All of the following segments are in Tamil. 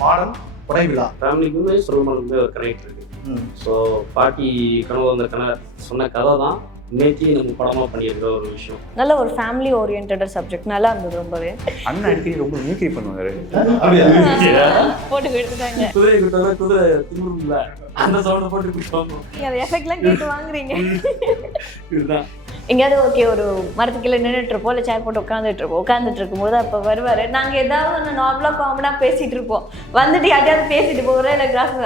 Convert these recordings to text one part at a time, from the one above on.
மாடர்ன் கொடை விழா. ஃபேமிலிக்குமே சொல்லுமாலுமே ஒரு கனெக்ட் இருக்கு. ஸோ பாட்டி கனவு அந்த சொன்ன கதை தான் இன்னைக்கு நம்ம படமாக பண்ணியிருக்கிற ஒரு விஷயம். நல்ல ஒரு ஃபேமிலி ஓரியன்டட் சப்ஜெக்ட், நல்லா இருந்தது ரொம்பவே. அண்ணன் அடிக்கடி ரொம்ப மியூக்கை பண்ணுவாரு. போட்டு எடுத்துட்டாங்க. குதிரை கிட்ட குதிரை திமுருல அந்த சவுண்டை போட்டு குடிப்பாங்க. அதை எஃபெக்ட்லாம் கேட்டு வாங்குறீங்க. இதுதான் எங்கேயாவது ஓகே ஒரு மரத்துக்கு கீழே நின்றுட்டு இருப்போம், இல்லை சேர் போட்டு உட்காந்துட்டு இருக்கும்போது அப்போ வருவார். நாங்கள் ஏதாவது ஒன்று நார்மலாக காமனாக பேசிகிட்டு இருப்போம். வந்துட்டு யார்ட்டையாவது பேசிட்டு போகிறேன், இல்லை கிராஸ்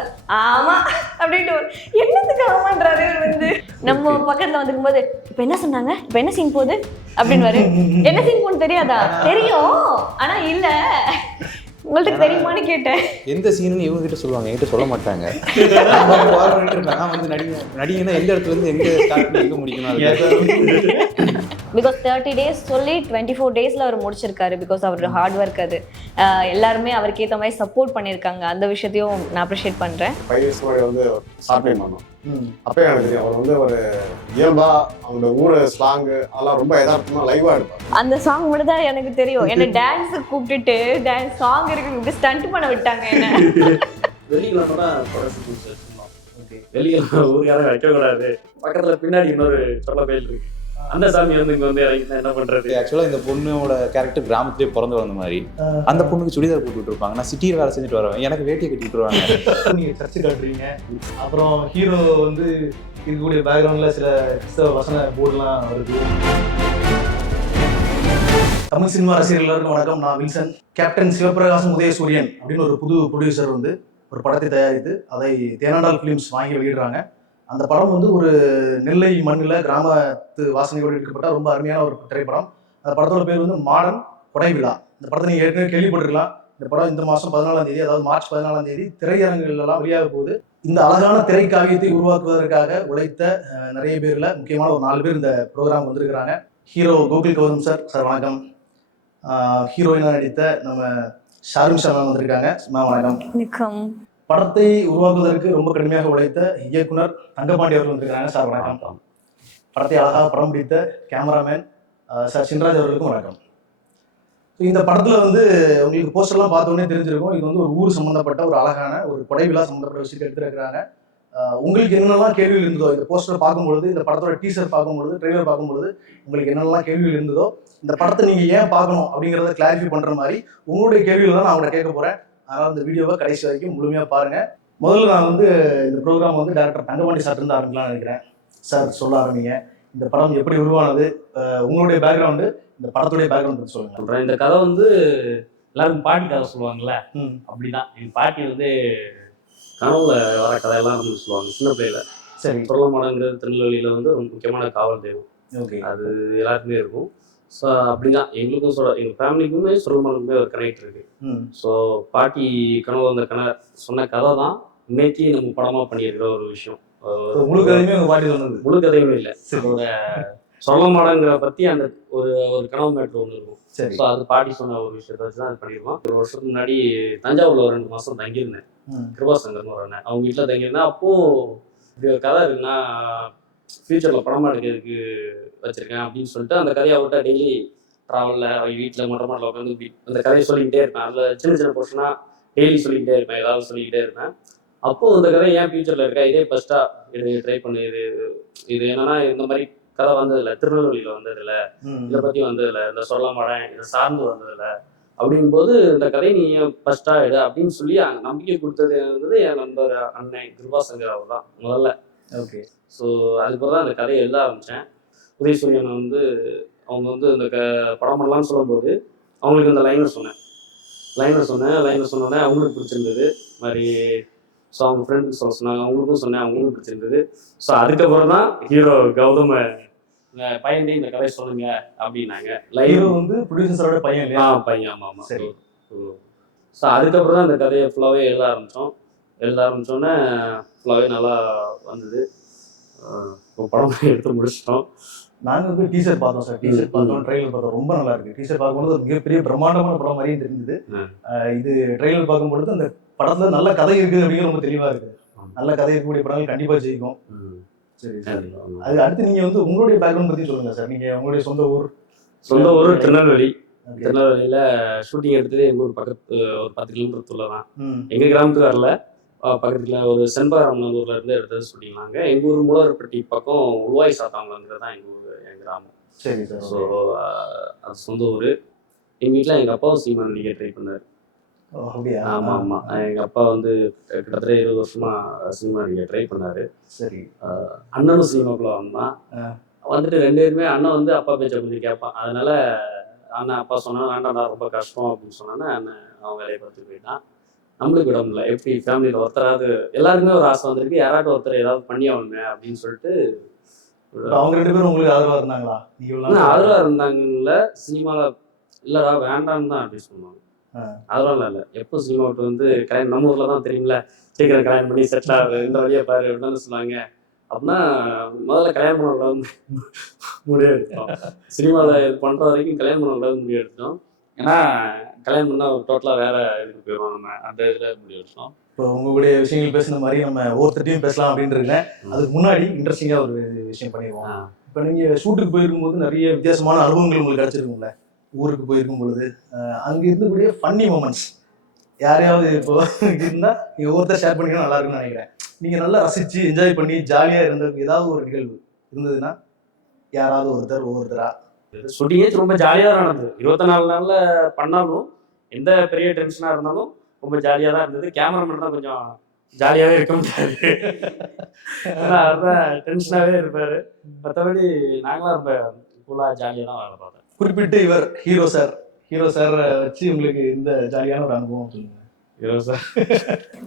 ஆமாம் அப்படின்ட்டு என்னத்துக்கு ஆமான்றாரு வந்து. நம்ம பக்கத்தில் வந்துருக்கும்போது இப்போ என்ன சொன்னாங்க, இப்போ என்ன சீன் போகுது அப்படின்னு வரு. என்ன சீன் போகணும் தெரியாதா? தெரியும், ஆனால் இல்லை உங்களுக்கு தெரியுமான்னு கேட்டேன். எந்த சீனுன்னு இவங்க கிட்ட சொல்லுவாங்க, என்கிட்ட சொல்ல மாட்டாங்க. நான் வந்து நடிகை எந்த இடத்துல இருந்து எங்க ஸ்டார்ட் பண்ணி எங்க முடிக்கணும். பிகாஸ் 30 days சொல்லி 24 daysல அவர் முடிச்சிருக்காரு. பிகாஸ் அவர் ஹார்ட் ஒர்க். அது எல்லாருமே அவருக்கு ஏற்ற மாதிரி சப்போர்ட் பண்ணியிருக்காங்க. அந்த விஷயத்தையும் நான் அப்ரிஷியேட் பண்ணுறேன். 5 years வந்து ஸ்டார்ட் டைம் பண்ணோம். அப்போ எனக்கு தெரியும் அவர் வந்து ஒரு இயல்பா அவங்களோட ஊர் ஸ்லாங்கு அதெல்லாம் ரொம்ப யதார்த்தமாக லைவாக எடுப்பார். அந்த சாங் மட்டும் தான் எனக்கு தெரியும். என்ன டான்ஸுக்கு கூப்பிட்டுட்டு டான்ஸ் சாங் இருக்கு ஸ்டண்ட் பண்ண விட்டாங்க என்ன. வெள்ளிக்கிழமை தான் ப்ரொடக்ஷன் வச்சுருந்தோம். வெள்ளிக்கிழமை ஊருக்காரங்க வைக்கக்கூடாது, பக்கத்தில் பின்னாடி இன்னொரு சொல்ல கோயில் இருக்கு, அந்த சாமி வந்து இங்கே வந்து இறங்கினா என்ன பண்ணுறது. ஆக்சுவலாக இந்த பொண்ணோட கேரக்டர் கிராமத்திலே பிறந்து வந்த மாதிரி. அந்த பொண்ணுக்கு சுடிதார் போட்டு இருப்பாங்க, நான் சிட்டியில் வேலை செஞ்சுட்டு வருவேன், எனக்கு வேட்டியை கட்டி விட்டுருவாங்க. நீங்கள் சர்ச்சு காட்டுறீங்க. அப்புறம் ஹீரோ வந்து இருக்கக்கூடிய பேக்ரவுண்டில் சில கிறிஸ்தவ வசன போர்டுலாம் வருது. தமிழ் சினிமா ரசிகர்களுக்கு வணக்கம். நான் வில்சன். கேப்டன் சிவபிரகாசம் உதயசூரியன் அப்படின்னு ஒரு புது ப்ரொடியூசர் வந்து ஒரு படத்தை தயாரித்து அதை தேனாண்டால் ஃபிலிம்ஸ் வாங்கி வெளியிடுறாங்க. அந்த படம் வந்து ஒரு நெல்லை மண்ணில் கிராமத்து வாசனையோடு எடுக்கப்பட்ட ரொம்ப அருமையான ஒரு திரைப்படம். அந்த படத்தோட பேர் வந்து மாடர்ன் கொடை விழா. இந்த படத்தை நீங்கள் ஏற்கனவே கேள்விப்பட்டிருக்கலாம். இந்த படம் இந்த மாதம் 14ஆம் தேதி, அதாவது மார்ச் 14ஆம் தேதி திரையரங்குகளெல்லாம் வெளியாக போகுது. இந்த அழகான திரைக்காவியத்தை உருவாக்குவதற்காக உழைத்த நிறைய பேரில் முக்கியமான ஒரு 4 பேர் இந்த ப்ரோக்ராம் வந்திருக்கிறாங்க. ஹீரோ கோகுல் கௌதம் சார் வணக்கம். ஹீரோயினாக நடித்த நம்ம ஷாருக் மேம் வந்திருக்காங்க. மேம் வணக்கம். வணக்கம். படத்தை உருவாக்குவதற்கு ரொம்ப கடுமையாக உழைத்த இயக்குனர் தங்கபாண்டி அவர்கள் வந்திருக்கிறாங்க. சார் வணக்கம். படத்தை அழகாக படம் பிடித்த கேமராமேன் சார் சின்ராஜ் அவர்களுக்கும் வணக்கம். இந்த படத்தில் வந்து உங்களுக்கு போஸ்டர்லாம் பார்த்தோன்னே தெரிஞ்சிருக்கும், இது வந்து ஒரு ஊர் சம்மந்தப்பட்ட ஒரு அழகான ஒரு கொடை விழா சம்மந்தப்பட்ட விஷயத்தை எடுத்துருக்கிறாங்க. உங்களுக்கு என்னென்னலாம் கேள்விகள் இருந்ததோ இந்த போஸ்டர் பார்க்கும்பொழுது, இந்த படத்தோட டீசர் பார்க்கும்பொழுது, ட்ரெய்லர் பார்க்கும்பொழுது உங்களுக்கு என்னென்னலாம் கேள்விகள் இருந்ததோ, இந்த படத்தை நீங்கள் ஏன் பார்க்கணும் அப்படிங்கிறத கிளாரிஃபை பண்ணுற மாதிரி உங்களுடைய கேள்விகள் நான் அவங்களை கேட்க போகிறேன். அதனால் இந்த வீடியோவை கடைசி வரைக்கும் முழுமையாக பாருங்கள். முதல்ல நான் வந்து இந்த ப்ரோக்ராம் வந்து டேரக்டர் தங்கபாண்டி சார் இருந்து ஆரம்பிக்கலாம்னு நினைக்கிறேன். சார் சொல்ல ஆரம்பிங்க, இந்த படம் எப்படி உருவானது, உங்களுடைய பேக்ரவுண்டு, இந்த படத்துடைய பேக்ரவுண்ட் சொல்லுங்கள். இந்த கதை வந்து எல்லாருக்கும் பாட்டி கதை சொல்லுவாங்கல்ல, அப்படிதான். எங்கள் பாட்டி வந்து கனவுல வர கதையெல்லாம் வந்து சொல்லுவாங்க சின்ன பிள்ளையில. சரி. சொல்லமாடங்கிறது திருநெல்வேலியில் வந்து ஒரு முக்கியமான காவல் தெய்வம். ஓகே. அது எல்லாருக்குமே இருக்கும். ஸோ அப்படிதான் எங்களுக்கும் எங்கள் ஃபேமிலிக்குமே சொல்லமாலுக்குமே ஒரு கனெக்ட் இருக்கு. ஸோ பாட்டி கனவு அந்த சொன்ன கதை தான் இன்னைக்கு நம்ம படமாக பண்ணியிருக்கிற ஒரு விஷயம். முழு கதையுமே உங்கள் பாட்டி சொன்னது? முழு கதையுமே இல்லை. அதோட சொல்லமாடங்கிற பற்றி அந்த ஒரு கனவு மேட்ரு ஒன்று இருக்கும். ஸோ அது பாட்டி சொன்ன ஒரு விஷயத்த வச்சு தான் அது பண்ணியிருக்கோம். ஒரு வருஷத்துக்கு முன்னாடி தஞ்சாவூரில் ஒரு 2 மாதம் தங்கியிருந்தேன். கிருபாசங்கர்னு ஒரு அண்ணன், அவங்க வீட்டில் தங்கியிருந்தேன். அப்போது இப்படி ஒரு கதை இருக்குன்னா ஃப்யூச்சரில் படமாக எடுக்கிறதுக்கு வச்சுருக்கேன் அப்படின்னு சொல்லிட்டு அந்த கதையை அவர்கிட்ட டெய்லி ட்ராவலில் அவங்க வீட்டில் மொட்டை மாட்டில் உட்காந்து அந்த கதையை சொல்லிக்கிட்டே இருப்பேன். அதில் சின்ன சின்ன போர்ஷனாக டெய்லி சொல்லிக்கிட்டே இருப்பேன், ஏதாவது சொல்லிக்கிட்டே இருப்பேன். அப்போது இந்த கதை ஏன் ஃப்யூச்சரில் இருக்கா, இதே ஃபஸ்ட்டாக ட்ரை பண்ணு, இது என்னன்னா இந்த மாதிரி கதை வந்ததில்லை, திருநெல்வேலியில் வந்ததில்லை, இதை பற்றி வந்ததில்லை, இந்த சொல்ல மாட்டேன் இதை சார்ந்து வந்ததில்லை அப்படிங்கும்போது இந்த கதையை நீ ஏன் ஃபஸ்ட்டாக எடு அப்படின்னு சொல்லி நம்பிக்கை கொடுத்தது வந்து என் நண்பர் அண்ணன் கிருபாசங்கர் அவர் தான் முதல்ல. ஓகே. ஸோ அதுக்கப்புறம் தான் அந்த கதையை எழுத ஆரம்பித்தேன். உதயசூரியன் வந்து அவங்க வந்து இந்த படம் பண்ணலான்னு சொல்லும்போது அவங்களுக்கு இந்த லைனை சொன்னோடனே அவங்களுக்கு பிடிச்சிருந்தது மாதிரி. ஸோ அவங்க ஃப்ரெண்டுக்கு சொன்னாங்க, அவங்களுக்கும் சொன்னேன், அவங்களுக்கும் பிடிச்சிருந்தது. ஸோ அதுக்கப்புறம் தான் ஹீரோ கௌதம இந்த பையன் இந்த கதையை சொல்லுங்க அப்படின்னாங்க. ஹீரோ வந்து ப்ரொடியூசரோட பையன் இல்லையா? பையன், ஆமாம். சரி. ஸோ அதுக்கப்புறம் தான் இந்த கதையை ஃபுல்லாகவே எழுத ஆரம்பித்தோன்னே ஃபுல்லாகவே நல்லா வந்தது. படம் எடுத்து முடிச்சிட்டோம். நாங்கள் வந்து டீசர் பார்த்தோம் சார். டீசர் பார்த்தோம், ட்ரெய்லர் பார்த்தோம், ரொம்ப நல்லா இருக்கு. டீசர் பார்க்கும்போது மிகப்பெரிய பிரம்மாண்டமான படம் மாதிரியும் தெரிஞ்சது. இது ட்ரெய்லர் பார்க்கும்பொழுது அந்த படத்துல நல்ல கதை இருக்குது அப்படிங்கிற ரொம்ப தெளிவா இருக்கு. நல்ல கதை இருக்கக்கூடிய படங்கள் கண்டிப்பா ஜெயிக்கும். சரி சரி. அது அடுத்து நீங்க வந்து உங்களுடைய பேக்ரவுண்ட் பத்தி சொல்லுங்க சார். நீங்க உங்களுடைய சொந்த ஊர் திருநெல்வேலி. திருநெல்வேலியில ஷூட்டிங் எடுத்தது எங்கள் ஊர் பக்கத்து ஒரு 10 கிலோமீட்டர் தொலை தான். ம். எங்கள் கிராமத்துக்கு வரல, பக்கத்தில் ஒரு செண்பகராமனூர்ல இருந்து எடுத்தது ஷூட்டிங்னாங்க. எங்கள் ஊர் மூலவரப்பட்டி பக்கம் உருவாய் சாத்தாங்குளங்கிறது தான் எங்கள் ஊர், என் கிராமம். சரி சார். ஸோ அது சொந்த ஊர். எங்கள் வீட்டில் எங்கள் அப்பாவும் சினிமா நடிக்க ட்ரை பண்ணார். ஓ, அப்படியா? ஆமாம். எங்கள் அப்பா வந்து கிட்டத்தட்ட 20 வருஷமா சினிமா நடிக்க ட்ரை பண்ணார். சரி. அண்ணனும் சினிமாக்குள்ள வந்தான். வந்துட்டு 2 பேருமே அண்ணன் வந்து அப்பா பேச்சை கொஞ்சம் கேட்பான். அதனால அண்ணன் அப்பா சொன்னா வேண்டாம்டா ரொம்ப கஷ்டம் அப்படின்னு சொன்னானே அண்ணன் அவன் வேலையை பார்த்துட்டு போயிட்டான். நம்மளுக்கு விட முடியல. எப்படி ஃபேமிலியில் ஒருத்தராவது எல்லாருக்குமே ஒரு ஆசை வந்திருக்கு, யாராட்டும் ஒருத்தர் ஏதாவது பண்ணி ஆகணுமே அப்படின்னு சொல்லிட்டு அவங்க 2 பேரும் உங்களுக்கு ஆதரவா இருந்தாங்களா? ஆதரவா இருந்தாங்கல்ல. சினிமாவில் இல்லடா வேண்டான்னு தான் அப்படி சொன்னாங்க. அதெல்லாம் இல்லை. எப்போ சினிமா விட்டு வந்து கல்யாணம் நம்ம ஊரில் தான் தெரியுங்களா, சீக்கிரம் கல்யாணம் பண்ணி செட்டில் ஆகுது, இந்த வழியை பாரு அப்படின்னு சொன்னாங்க. அப்படின்னா முதல்ல கல்யாணம் பண்ண விடாது முடிவு எடுத்தோம். சினிமாவில் இது பண்ணுற வரைக்கும் கல்யாணம் பண்ண விடாது முடிவு எடுத்தோம். ஏன்னா கல்யாணம் பண்ணால் ஒரு டோட்டலாக வேற இதுக்கு போயிடுவோம். நம்ம அந்த இதில் முடிவு எடுத்தோம். இப்போ உங்களுடைய விஷயங்கள் பேசுன மாதிரி நம்ம ஒவ்வொருத்தையும் பேசலாம் அப்படின்னு இருக்கேன். அதுக்கு முன்னாடி இன்ட்ரெஸ்டிங்காக ஒரு விஷயம் பண்ணிடுவோம். இப்போ நீங்கள் ஷூட்டுக்கு போயிருக்கும்போது நிறைய வித்தியாசமான அனுபவங்கள் உங்களுக்கு கிடச்சிருக்கும்ல, ஊருக்கு போயிருக்கும் பொழுது அங்கே இருக்கக்கூடிய ஃபன்னி மொமெண்ட்ஸ் யாரையாவது இப்போ இருந்தால் நீங்கள் ஒவ்வொருத்தர் ஷேர் பண்ணிக்கலாம் நல்லா இருக்குன்னு நினைக்கிறேன். நீங்கள் நல்லா ரசித்து என்ஜாய் பண்ணி ஜாலியாக இருந்த ஏதாவது ஒரு நிகழ்வு இருந்ததுன்னா யாராவது ஒவ்வொருத்தரா? ஷூட்டிங்கே ரொம்ப ஜாலியாக தான் நடந்தது. 24 நாளில் பண்ணாலும் எந்த பெரிய டென்ஷனாக இருந்தாலும் ரொம்ப ஜாலியாக தான் இருந்தது. கேமராமேன் தான் கொஞ்சம் ஜாலியாகவே இருக்க முடியாது, ஏன்னா அவர் தான் டென்ஷனாகவே இருப்பார். மற்றபடி நாங்களாம் ரொம்ப ஃபுல்லாக ஜாலியாக தான் வேலை பார்த்தோம். குறிப்பிட்டு இவர் ஹீரோ சார் வச்சு உங்களுக்கு இந்த ஜாலியான ஒரு அனுபவம் சொல்லுங்க. ஹீரோ சார்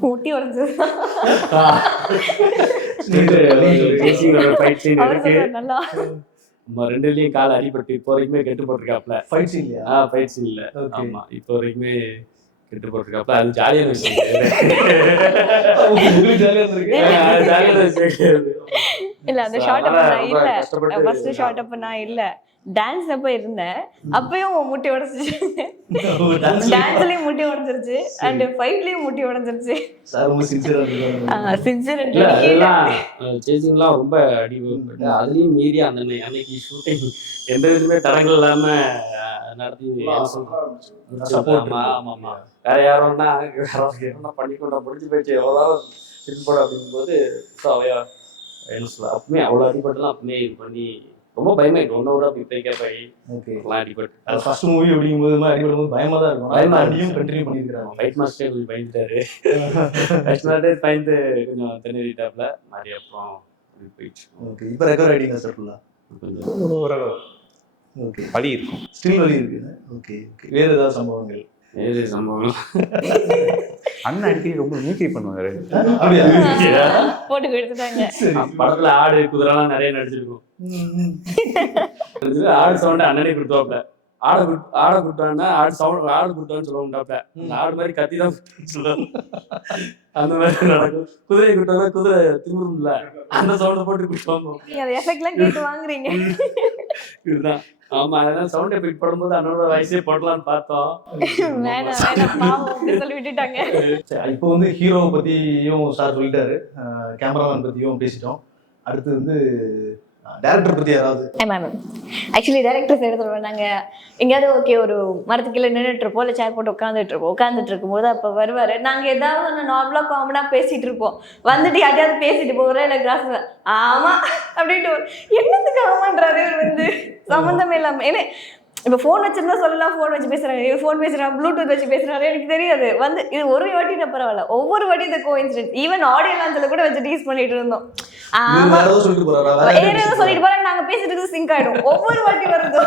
முட்டி உடஞ்சது ஃபைட் சீன் அவர் இருக்கு. சொல்றாரு நல்லா. நம்ம 2லயும் கால் அடிபட்டு இப்போ வரைக்குமே கெட்டு போட்டிருக்காப்ல. ஃபைட் சீன் இல்லையா? ஃபைட் சீன் இல்லை. Okay. ஆமா, இப்போ வரைக்குமே கெட்டு போட்டிருக்காப்ல. அது ஜாலியான விஷயம். உங்களுக்கு ஜாலியா இருந்திருக்கு. ஜாலியான விஷயம். இல்ல அந்த ஷார்ட் அப்ப நான் இல்ல, ஃபர்ஸ்ட் ஷார்ட் அப்ப நான் இல்ல, டான்ஸ் அப்ப இருந்தேன். அப்பயும் முட்டி உடைச்சிச்சு, டான்ஸ்லயும் முட்டி உடைஞ்சிருச்சு அண்ட் ஃபைட்லயும் முட்டி உடைஞ்சிருச்சு. சார் ரொம்ப சின்சியரா இருக்காங்க. சின்சியர் இல்ல அதெல்லாம் சேசிங்லாம் ரொம்ப அடிபட்டு அதுலயும் மீறி அன்னைக்கு ஷூட்டிங் எந்த விதமே தடங்கள் இல்லாம நடத்தி சப்போர்ட். ஆமாமா. வேற யாரோன்னா பண்ணிக்கொண்டா முடிஞ்சு போயிடுச்சு எவ்வளவு இது போட அப்படிங்கும்போது அவையா என்ன சொல்ல அப்பவுமே அவ்வளோ அடிபட்டுலாம் அப்பவுமே இது பண்ணி ரொம்ப பயமாயிட்டு 1 hour அப்படி பிரேக்கப் ஆகி அடிபட்டு. அது ஃபர்ஸ்ட் மூவி அப்படிங்கும்போது அடிபடும்போது பயமா தான் இருக்கும். பயமா அடியும் கண்டினியூ பண்ணியிருக்காங்க. ஃபைட் மாஸ்டர் கொஞ்சம் பயந்துட்டாரு. ஃபைட் மாஸ்டர் பயந்து கொஞ்சம் திணறிட்டாப்ல மாதிரி. அப்புறம் போயிடுச்சு. ஓகே, இப்போ ரெக்கவர் ஆயிட்டீங்க சார் ஃபுல்லா? ஓகே, வலி இருக்கும், ஸ்டில் வலி இருக்கு. Okay okay. வேற ஏதாவது சம்பவங்கள்? ஏது சம்பவம் அண்ணன் அடிக்கடி ரொம்ப மிமிக்ரி பண்ணுவாரு. அப்படியா? போட்டு எடுத்துட்டாங்க. படத்துல ஆடு குதிரைலாம் நிறைய நடிச்சிருக்கும். ஆடு சவுண்ட் அண்ணனே கொடுத்தாப்ல. ஆடை கொடுத்தான்னா ஆடு கொடுத்தான்னு சொல்லுவாங்கட்டாப்ல. ஆடு மாதிரி கத்தி தான் சொல்லுவாங்க. அந்த மாதிரி நடக்கும். குதிரை கொடுத்தாங்க, குதிரை திமுரும்ல அந்த சவுண்டை போட்டு கொடுப்பாங்க. நீங்க அந்த எஃபெக்ட்லாம் கேட்டு வாங்குறீங்க. இதுதான். ஆமா, அதனால சவுண்ட் எஃபெக்ட் போடும்போது அண்ணனோட வயசே போடலான்னு பார்த்தோம். வேணாம் பாவம் அப்படி சொல்லி விட்டுட்டாங்க. இப்போ வந்து ஹீரோவை பத்தியும் சார் சொல்லிட்டாரு, கேமராமேன் பத்தியும் பேசிட்டோம். அடுத்து வந்து டைரக்டர் பத்தி யாராவது? ஆக்சுவலி டைரக்டர்ஸ் எடுத்துருவோம். நாங்கள் எங்கேயாவது ஓகே ஒரு மரத்துக்கு கீழே நின்றுட்டு இருப்போம், இல்லை சேர் போட்டு உட்காந்துட்டு இருக்கும்போது அப்போ வருவார். நாங்கள் ஏதாவது ஒன்று நார்மலாக காமனாக பேசிகிட்டு இருப்போம். வந்துட்டு யார்ட்டையாவது பேசிட்டு போகிறோம், இல்லை கிராஸ் ஆமாம் அப்படின்ட்டு என்னத்துக்கு ஆமான்றாரு இவர் வந்து சம்மந்தமே இல்லாமல். ஏன்னா இப்போ ஃபோன் வச்சிருந்தா சொல்லலாம், ஃபோன் வச்சு பேசுகிறாங்க, இவர் ஃபோன் பேசுகிறாங்க, ப்ளூடூத் வச்சு பேசுகிறாரு, எனக்கு தெரியாது. வந்து இது ஒரு வாட்டினா பரவாயில்ல, ஒவ்வொரு வாட்டி இந்த கோஇன்சிடென்ட். ஈவன் ஆடியோ லான்ச்சில் கூட வச்சு டீஸ் பண்ணிட்டு இருந்தோம். சொல்லிட்டு போறாங்க, நாங்க பேசிட்டு இருக்கு சிங்க் ஆயிடும். ஒவ்வொரு வாட்டி வருது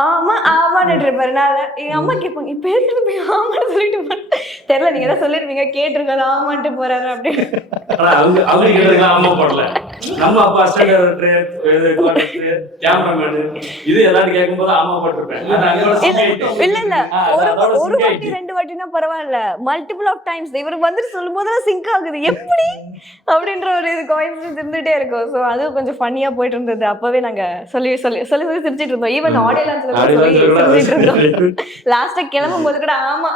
ஆமா ஆமான்னு இருப்பாரு. எங்க அம்மா கேட்பாங்க, இப்ப எதுக்கு போய் ஆமான்னு சொல்லிட்டு போறேன் தெரியல, நீங்க தான் சொல்லிருப்பீங்க கேட்டிருக்காது ஆமான்ட்டு போறாரு அப்படின்னு. ஆமா போடல. நம்ம அப்பா இது எல்லாரும் கேட்கும்போது ஆமா போட்டிருப்பேன். இல்ல இல்ல ஒரு வாட்டி 2 வாட்டினா பரவாயில்ல, மல்டிபிள் ஆஃப் டைம்ஸ் இவர் வந்துட்டு சொல்லும் போதெல்லாம் சிங்க் ஆகுது எப்படி அப்படின்ற ஒரு இது கோயின்சிடன்ஸ் இருந்துட்டே இருக்கும். ஸோ அது கொஞ்சம் ஃபன்னியா போயிட்டு இருந்தது. அப்பவே நாங்க சொல்லி சிரிச்சிட்டு இருந்தோம். ஈவன் ஆடியோ லான்ச்ல சொல்லி சிரிச்சிட்டு இருந்தோம். லாஸ்டா கிளம்பும் போது கூட ஆமா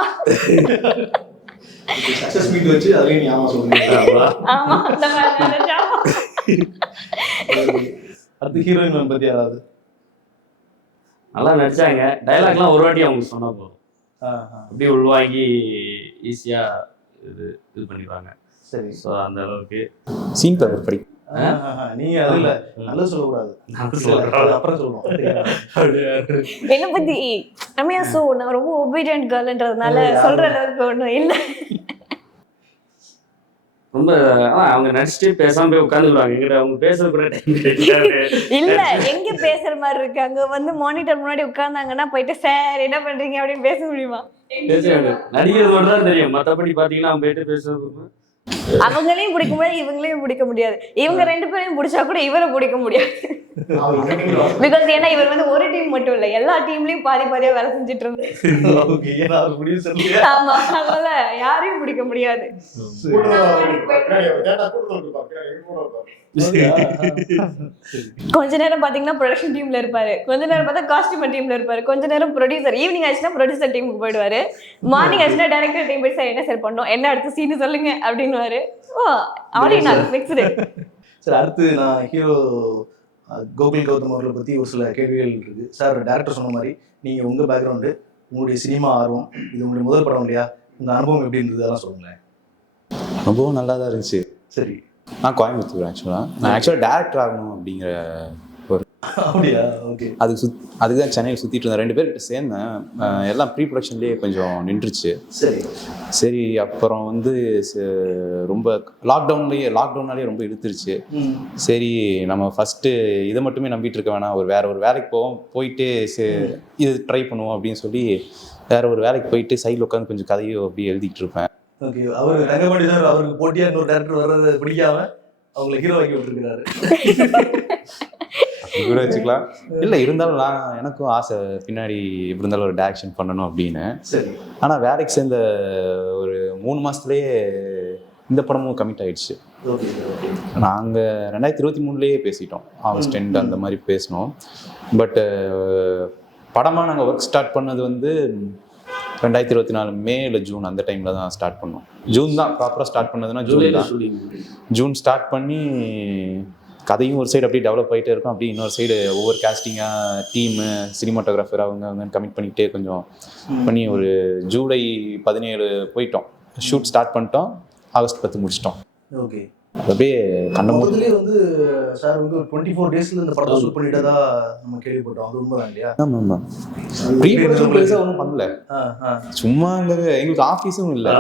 சக்சஸ் மீட் வச்சு அதுலயும் நீ ஆமா சொல்றீங்க. ஆமா அந்த மாதிரி அடுத்து ஹீரோயின் பத்தி யாராவது? நல்லா நடிச்சாங்க. டைலாக்லாம் ஒரு வாட்டி அவங்க சொன்னா போதும், அப்படியே உள்வாங்கி ஈஸியா இது பண்ணிடுவாங்க. சரி. ஸோ அந்த அளவுக்கு சீன் பேப்பர் படி நீங்க அது இல்ல நல்லது சொல்லக்கூடாது, அப்புறம் சொல்லுவோம். என்ன பத்தி ரம்யா சோ நான் ரொம்ப ஒபீடியன்ட் கேர்ள்ன்றதுனால சொல்ற அளவுக்கு ஒன்றும் இல்லை. ரொம்ப அவங்க நடிச்சுட்டு பேசாம போய் உட்காந்துருவாங்க. எங்கிட்ட அவங்க பேசுற கூட டைம் கிடைக்காது. இல்ல எங்க பேசுற மாதிரி இருக்கு, அங்க வந்து மானிட்டர் முன்னாடி உட்கார்ந்தாங்கன்னா போயிட்டு சார் என்ன பண்றீங்க அப்படின்னு பேச முடியுமா? பேசுவாங்க. நடிக்கிறது மட்டும் தான் தெரியும், மற்றபடி பாத்தீங்கன்னா அவங்க போயிட்டு பேசுறது அவங்களையும் பிடிக்க முடியாது, இவங்களையும் பிடிக்க முடியாது. இவங்க 2 பேரையும் பிடிச்சா கூட இவரை பிடிக்க முடியாது. பிகாஸ் ஏன்னா இவர் வந்து ஒரு டீம் மட்டும் இல்ல, எல்லா டீம்லயும் பாதி பாதியா வேலை செஞ்சுட்டு இருந்தாரு. ஆமா, அதனால யாரையும் பிடிக்க முடியாது. கொஞ்ச நேரம் பாத்தீங்கன்னா ப்ரொடக்ஷன் டீம்ல இருப்பாரு, கொஞ்ச நேரம் பார்த்தா காஸ்டியூமர் டீம்ல இருப்பாரு, கொஞ்ச நேரம் ப்ரொடியூசர், ஈவினிங் ஆச்சுன்னா ப்ரொடியூசர் டீமுக்கு போயிடுவாரு, மார்னிங் ஆச்சுன்னா டைரக்டர் டீம் போய் சார் என்ன சார் பண்ணோம், என்ன அடுத்த சீன் சொல்லுங்க அப்படின்னுவாரு. ஆடினார் மிக்ஸ்டு. சரி, அடுத்து நான் ஹீரோ கோகுல் கௌதம் அவர்களை பற்றி ஒரு சில கேள்விகள் இருக்குது. சார், டேரக்டர் சொன்ன மாதிரி நீங்கள் உங்கள் பேக்ரவுண்டு, உங்களுடைய சினிமா ஆர்வம், இது உங்களுடைய முதல் படம் இல்லையா, உங்கள் அனுபவம் எப்படி இருந்தது அதெல்லாம் சொல்லுங்களேன். அனுபவம் நல்லா தான் இருந்துச்சு. சரி. நான் கோயம்புத்தூர் ஆக்சுவலாக டேரக்டர் ஆகணும் அப்படிங்கிற ஒரு அப்படியா? ஓகே. அதுக்கு தான் சென்னையில் சுற்றிட்டு இருந்தேன். 2 பேர்கிட்ட சேர்ந்தேன். எல்லாம் ப்ரீ ப்ரொடக்ஷன்லேயே கொஞ்சம் நின்றுச்சு. சரி, அப்புறம் வந்து ரொம்ப லாக்டவுன்னாலே ரொம்ப இழுத்துருச்சு. சரி, நம்ம ஃபஸ்ட்டு இதை மட்டுமே நம்பிட்டு இருக்க வேணாம், வேற ஒரு வேலைக்கு போயிட்டு இது ட்ரை பண்ணுவோம் அப்படின்னு சொல்லி வேற ஒரு வேலைக்கு போயிட்டு சைடில் உட்காந்து கொஞ்சம் கதையோ அப்படி எழுதிட்டு இருப்பேன். ஓகே. அவர் தங்கமணி சார் அவருக்கு போட்டியாக இன்னொரு டேரக்டர் வர்றது பிடிக்காம அவங்களை ஹீரோ ஆக்கி விட்டுருக்கிறாரு. அப்படி கூட வச்சுக்கலாம். இல்லை, இருந்தாலும் எனக்கும் ஆசை பின்னாடி எப்படி இருந்தாலும் ஒரு டைரக்ஷன் பண்ணணும் அப்படின்னு. சரி. ஆனால் வேலைக்கு சேர்ந்த ஒரு 3 மாதத்துலேயே இந்த படமும் கமிட் ஆகிடுச்சு. நாங்கள் 2023 பேசிட்டோம், ஆகஸ்ட் எண்ட் அந்த மாதிரி பேசினோம். பட்டு படமாக நாங்கள் ஒர்க் ஸ்டார்ட் பண்ணது வந்து 2024 மே இல்லை ஜூன் அந்த டைமில் தான் ஸ்டார்ட் பண்ணோம். ஜூன் தான் ப்ராப்பராக ஸ்டார்ட் பண்ணதுன்னா ஜூன் தான். ஜூன் ஸ்டார்ட் பண்ணி கதையும் ஒரு சைடு அப்படியே டெவலப் ஆகிட்டே இருக்கும், அப்படியே இன்னொரு சைடு ஒவ்வொரு கேஸ்டிங்காக டீமு சினிமாட்டோகிராஃபர் அவங்க கமிட் பண்ணிக்கிட்டே கொஞ்சம் பண்ணி ஒரு ஜூலை 17 போயிட்டோம், ஷூட் ஸ்டார்ட் பண்ணிட்டோம், ஆகஸ்ட் 10 முடிச்சிட்டோம். ஓகே. அப்படியே கண்ணமொத்தத்திலே வந்து சார் வந்து ஒரு 24 டேஸ்ல இந்த படத்தை ஷூட் பண்ணிட்டதா நம்ம கேள்விப்பட்டோம். அது உண்மைதான் இல்லையா? ஆமாம். ப்ரீ ப்ரொடக்ஷன் பெருசாக ஒன்றும் பண்ணல, சும்மா அங்கே எங்களுக்கு ஆஃபீஸும் இல்லை.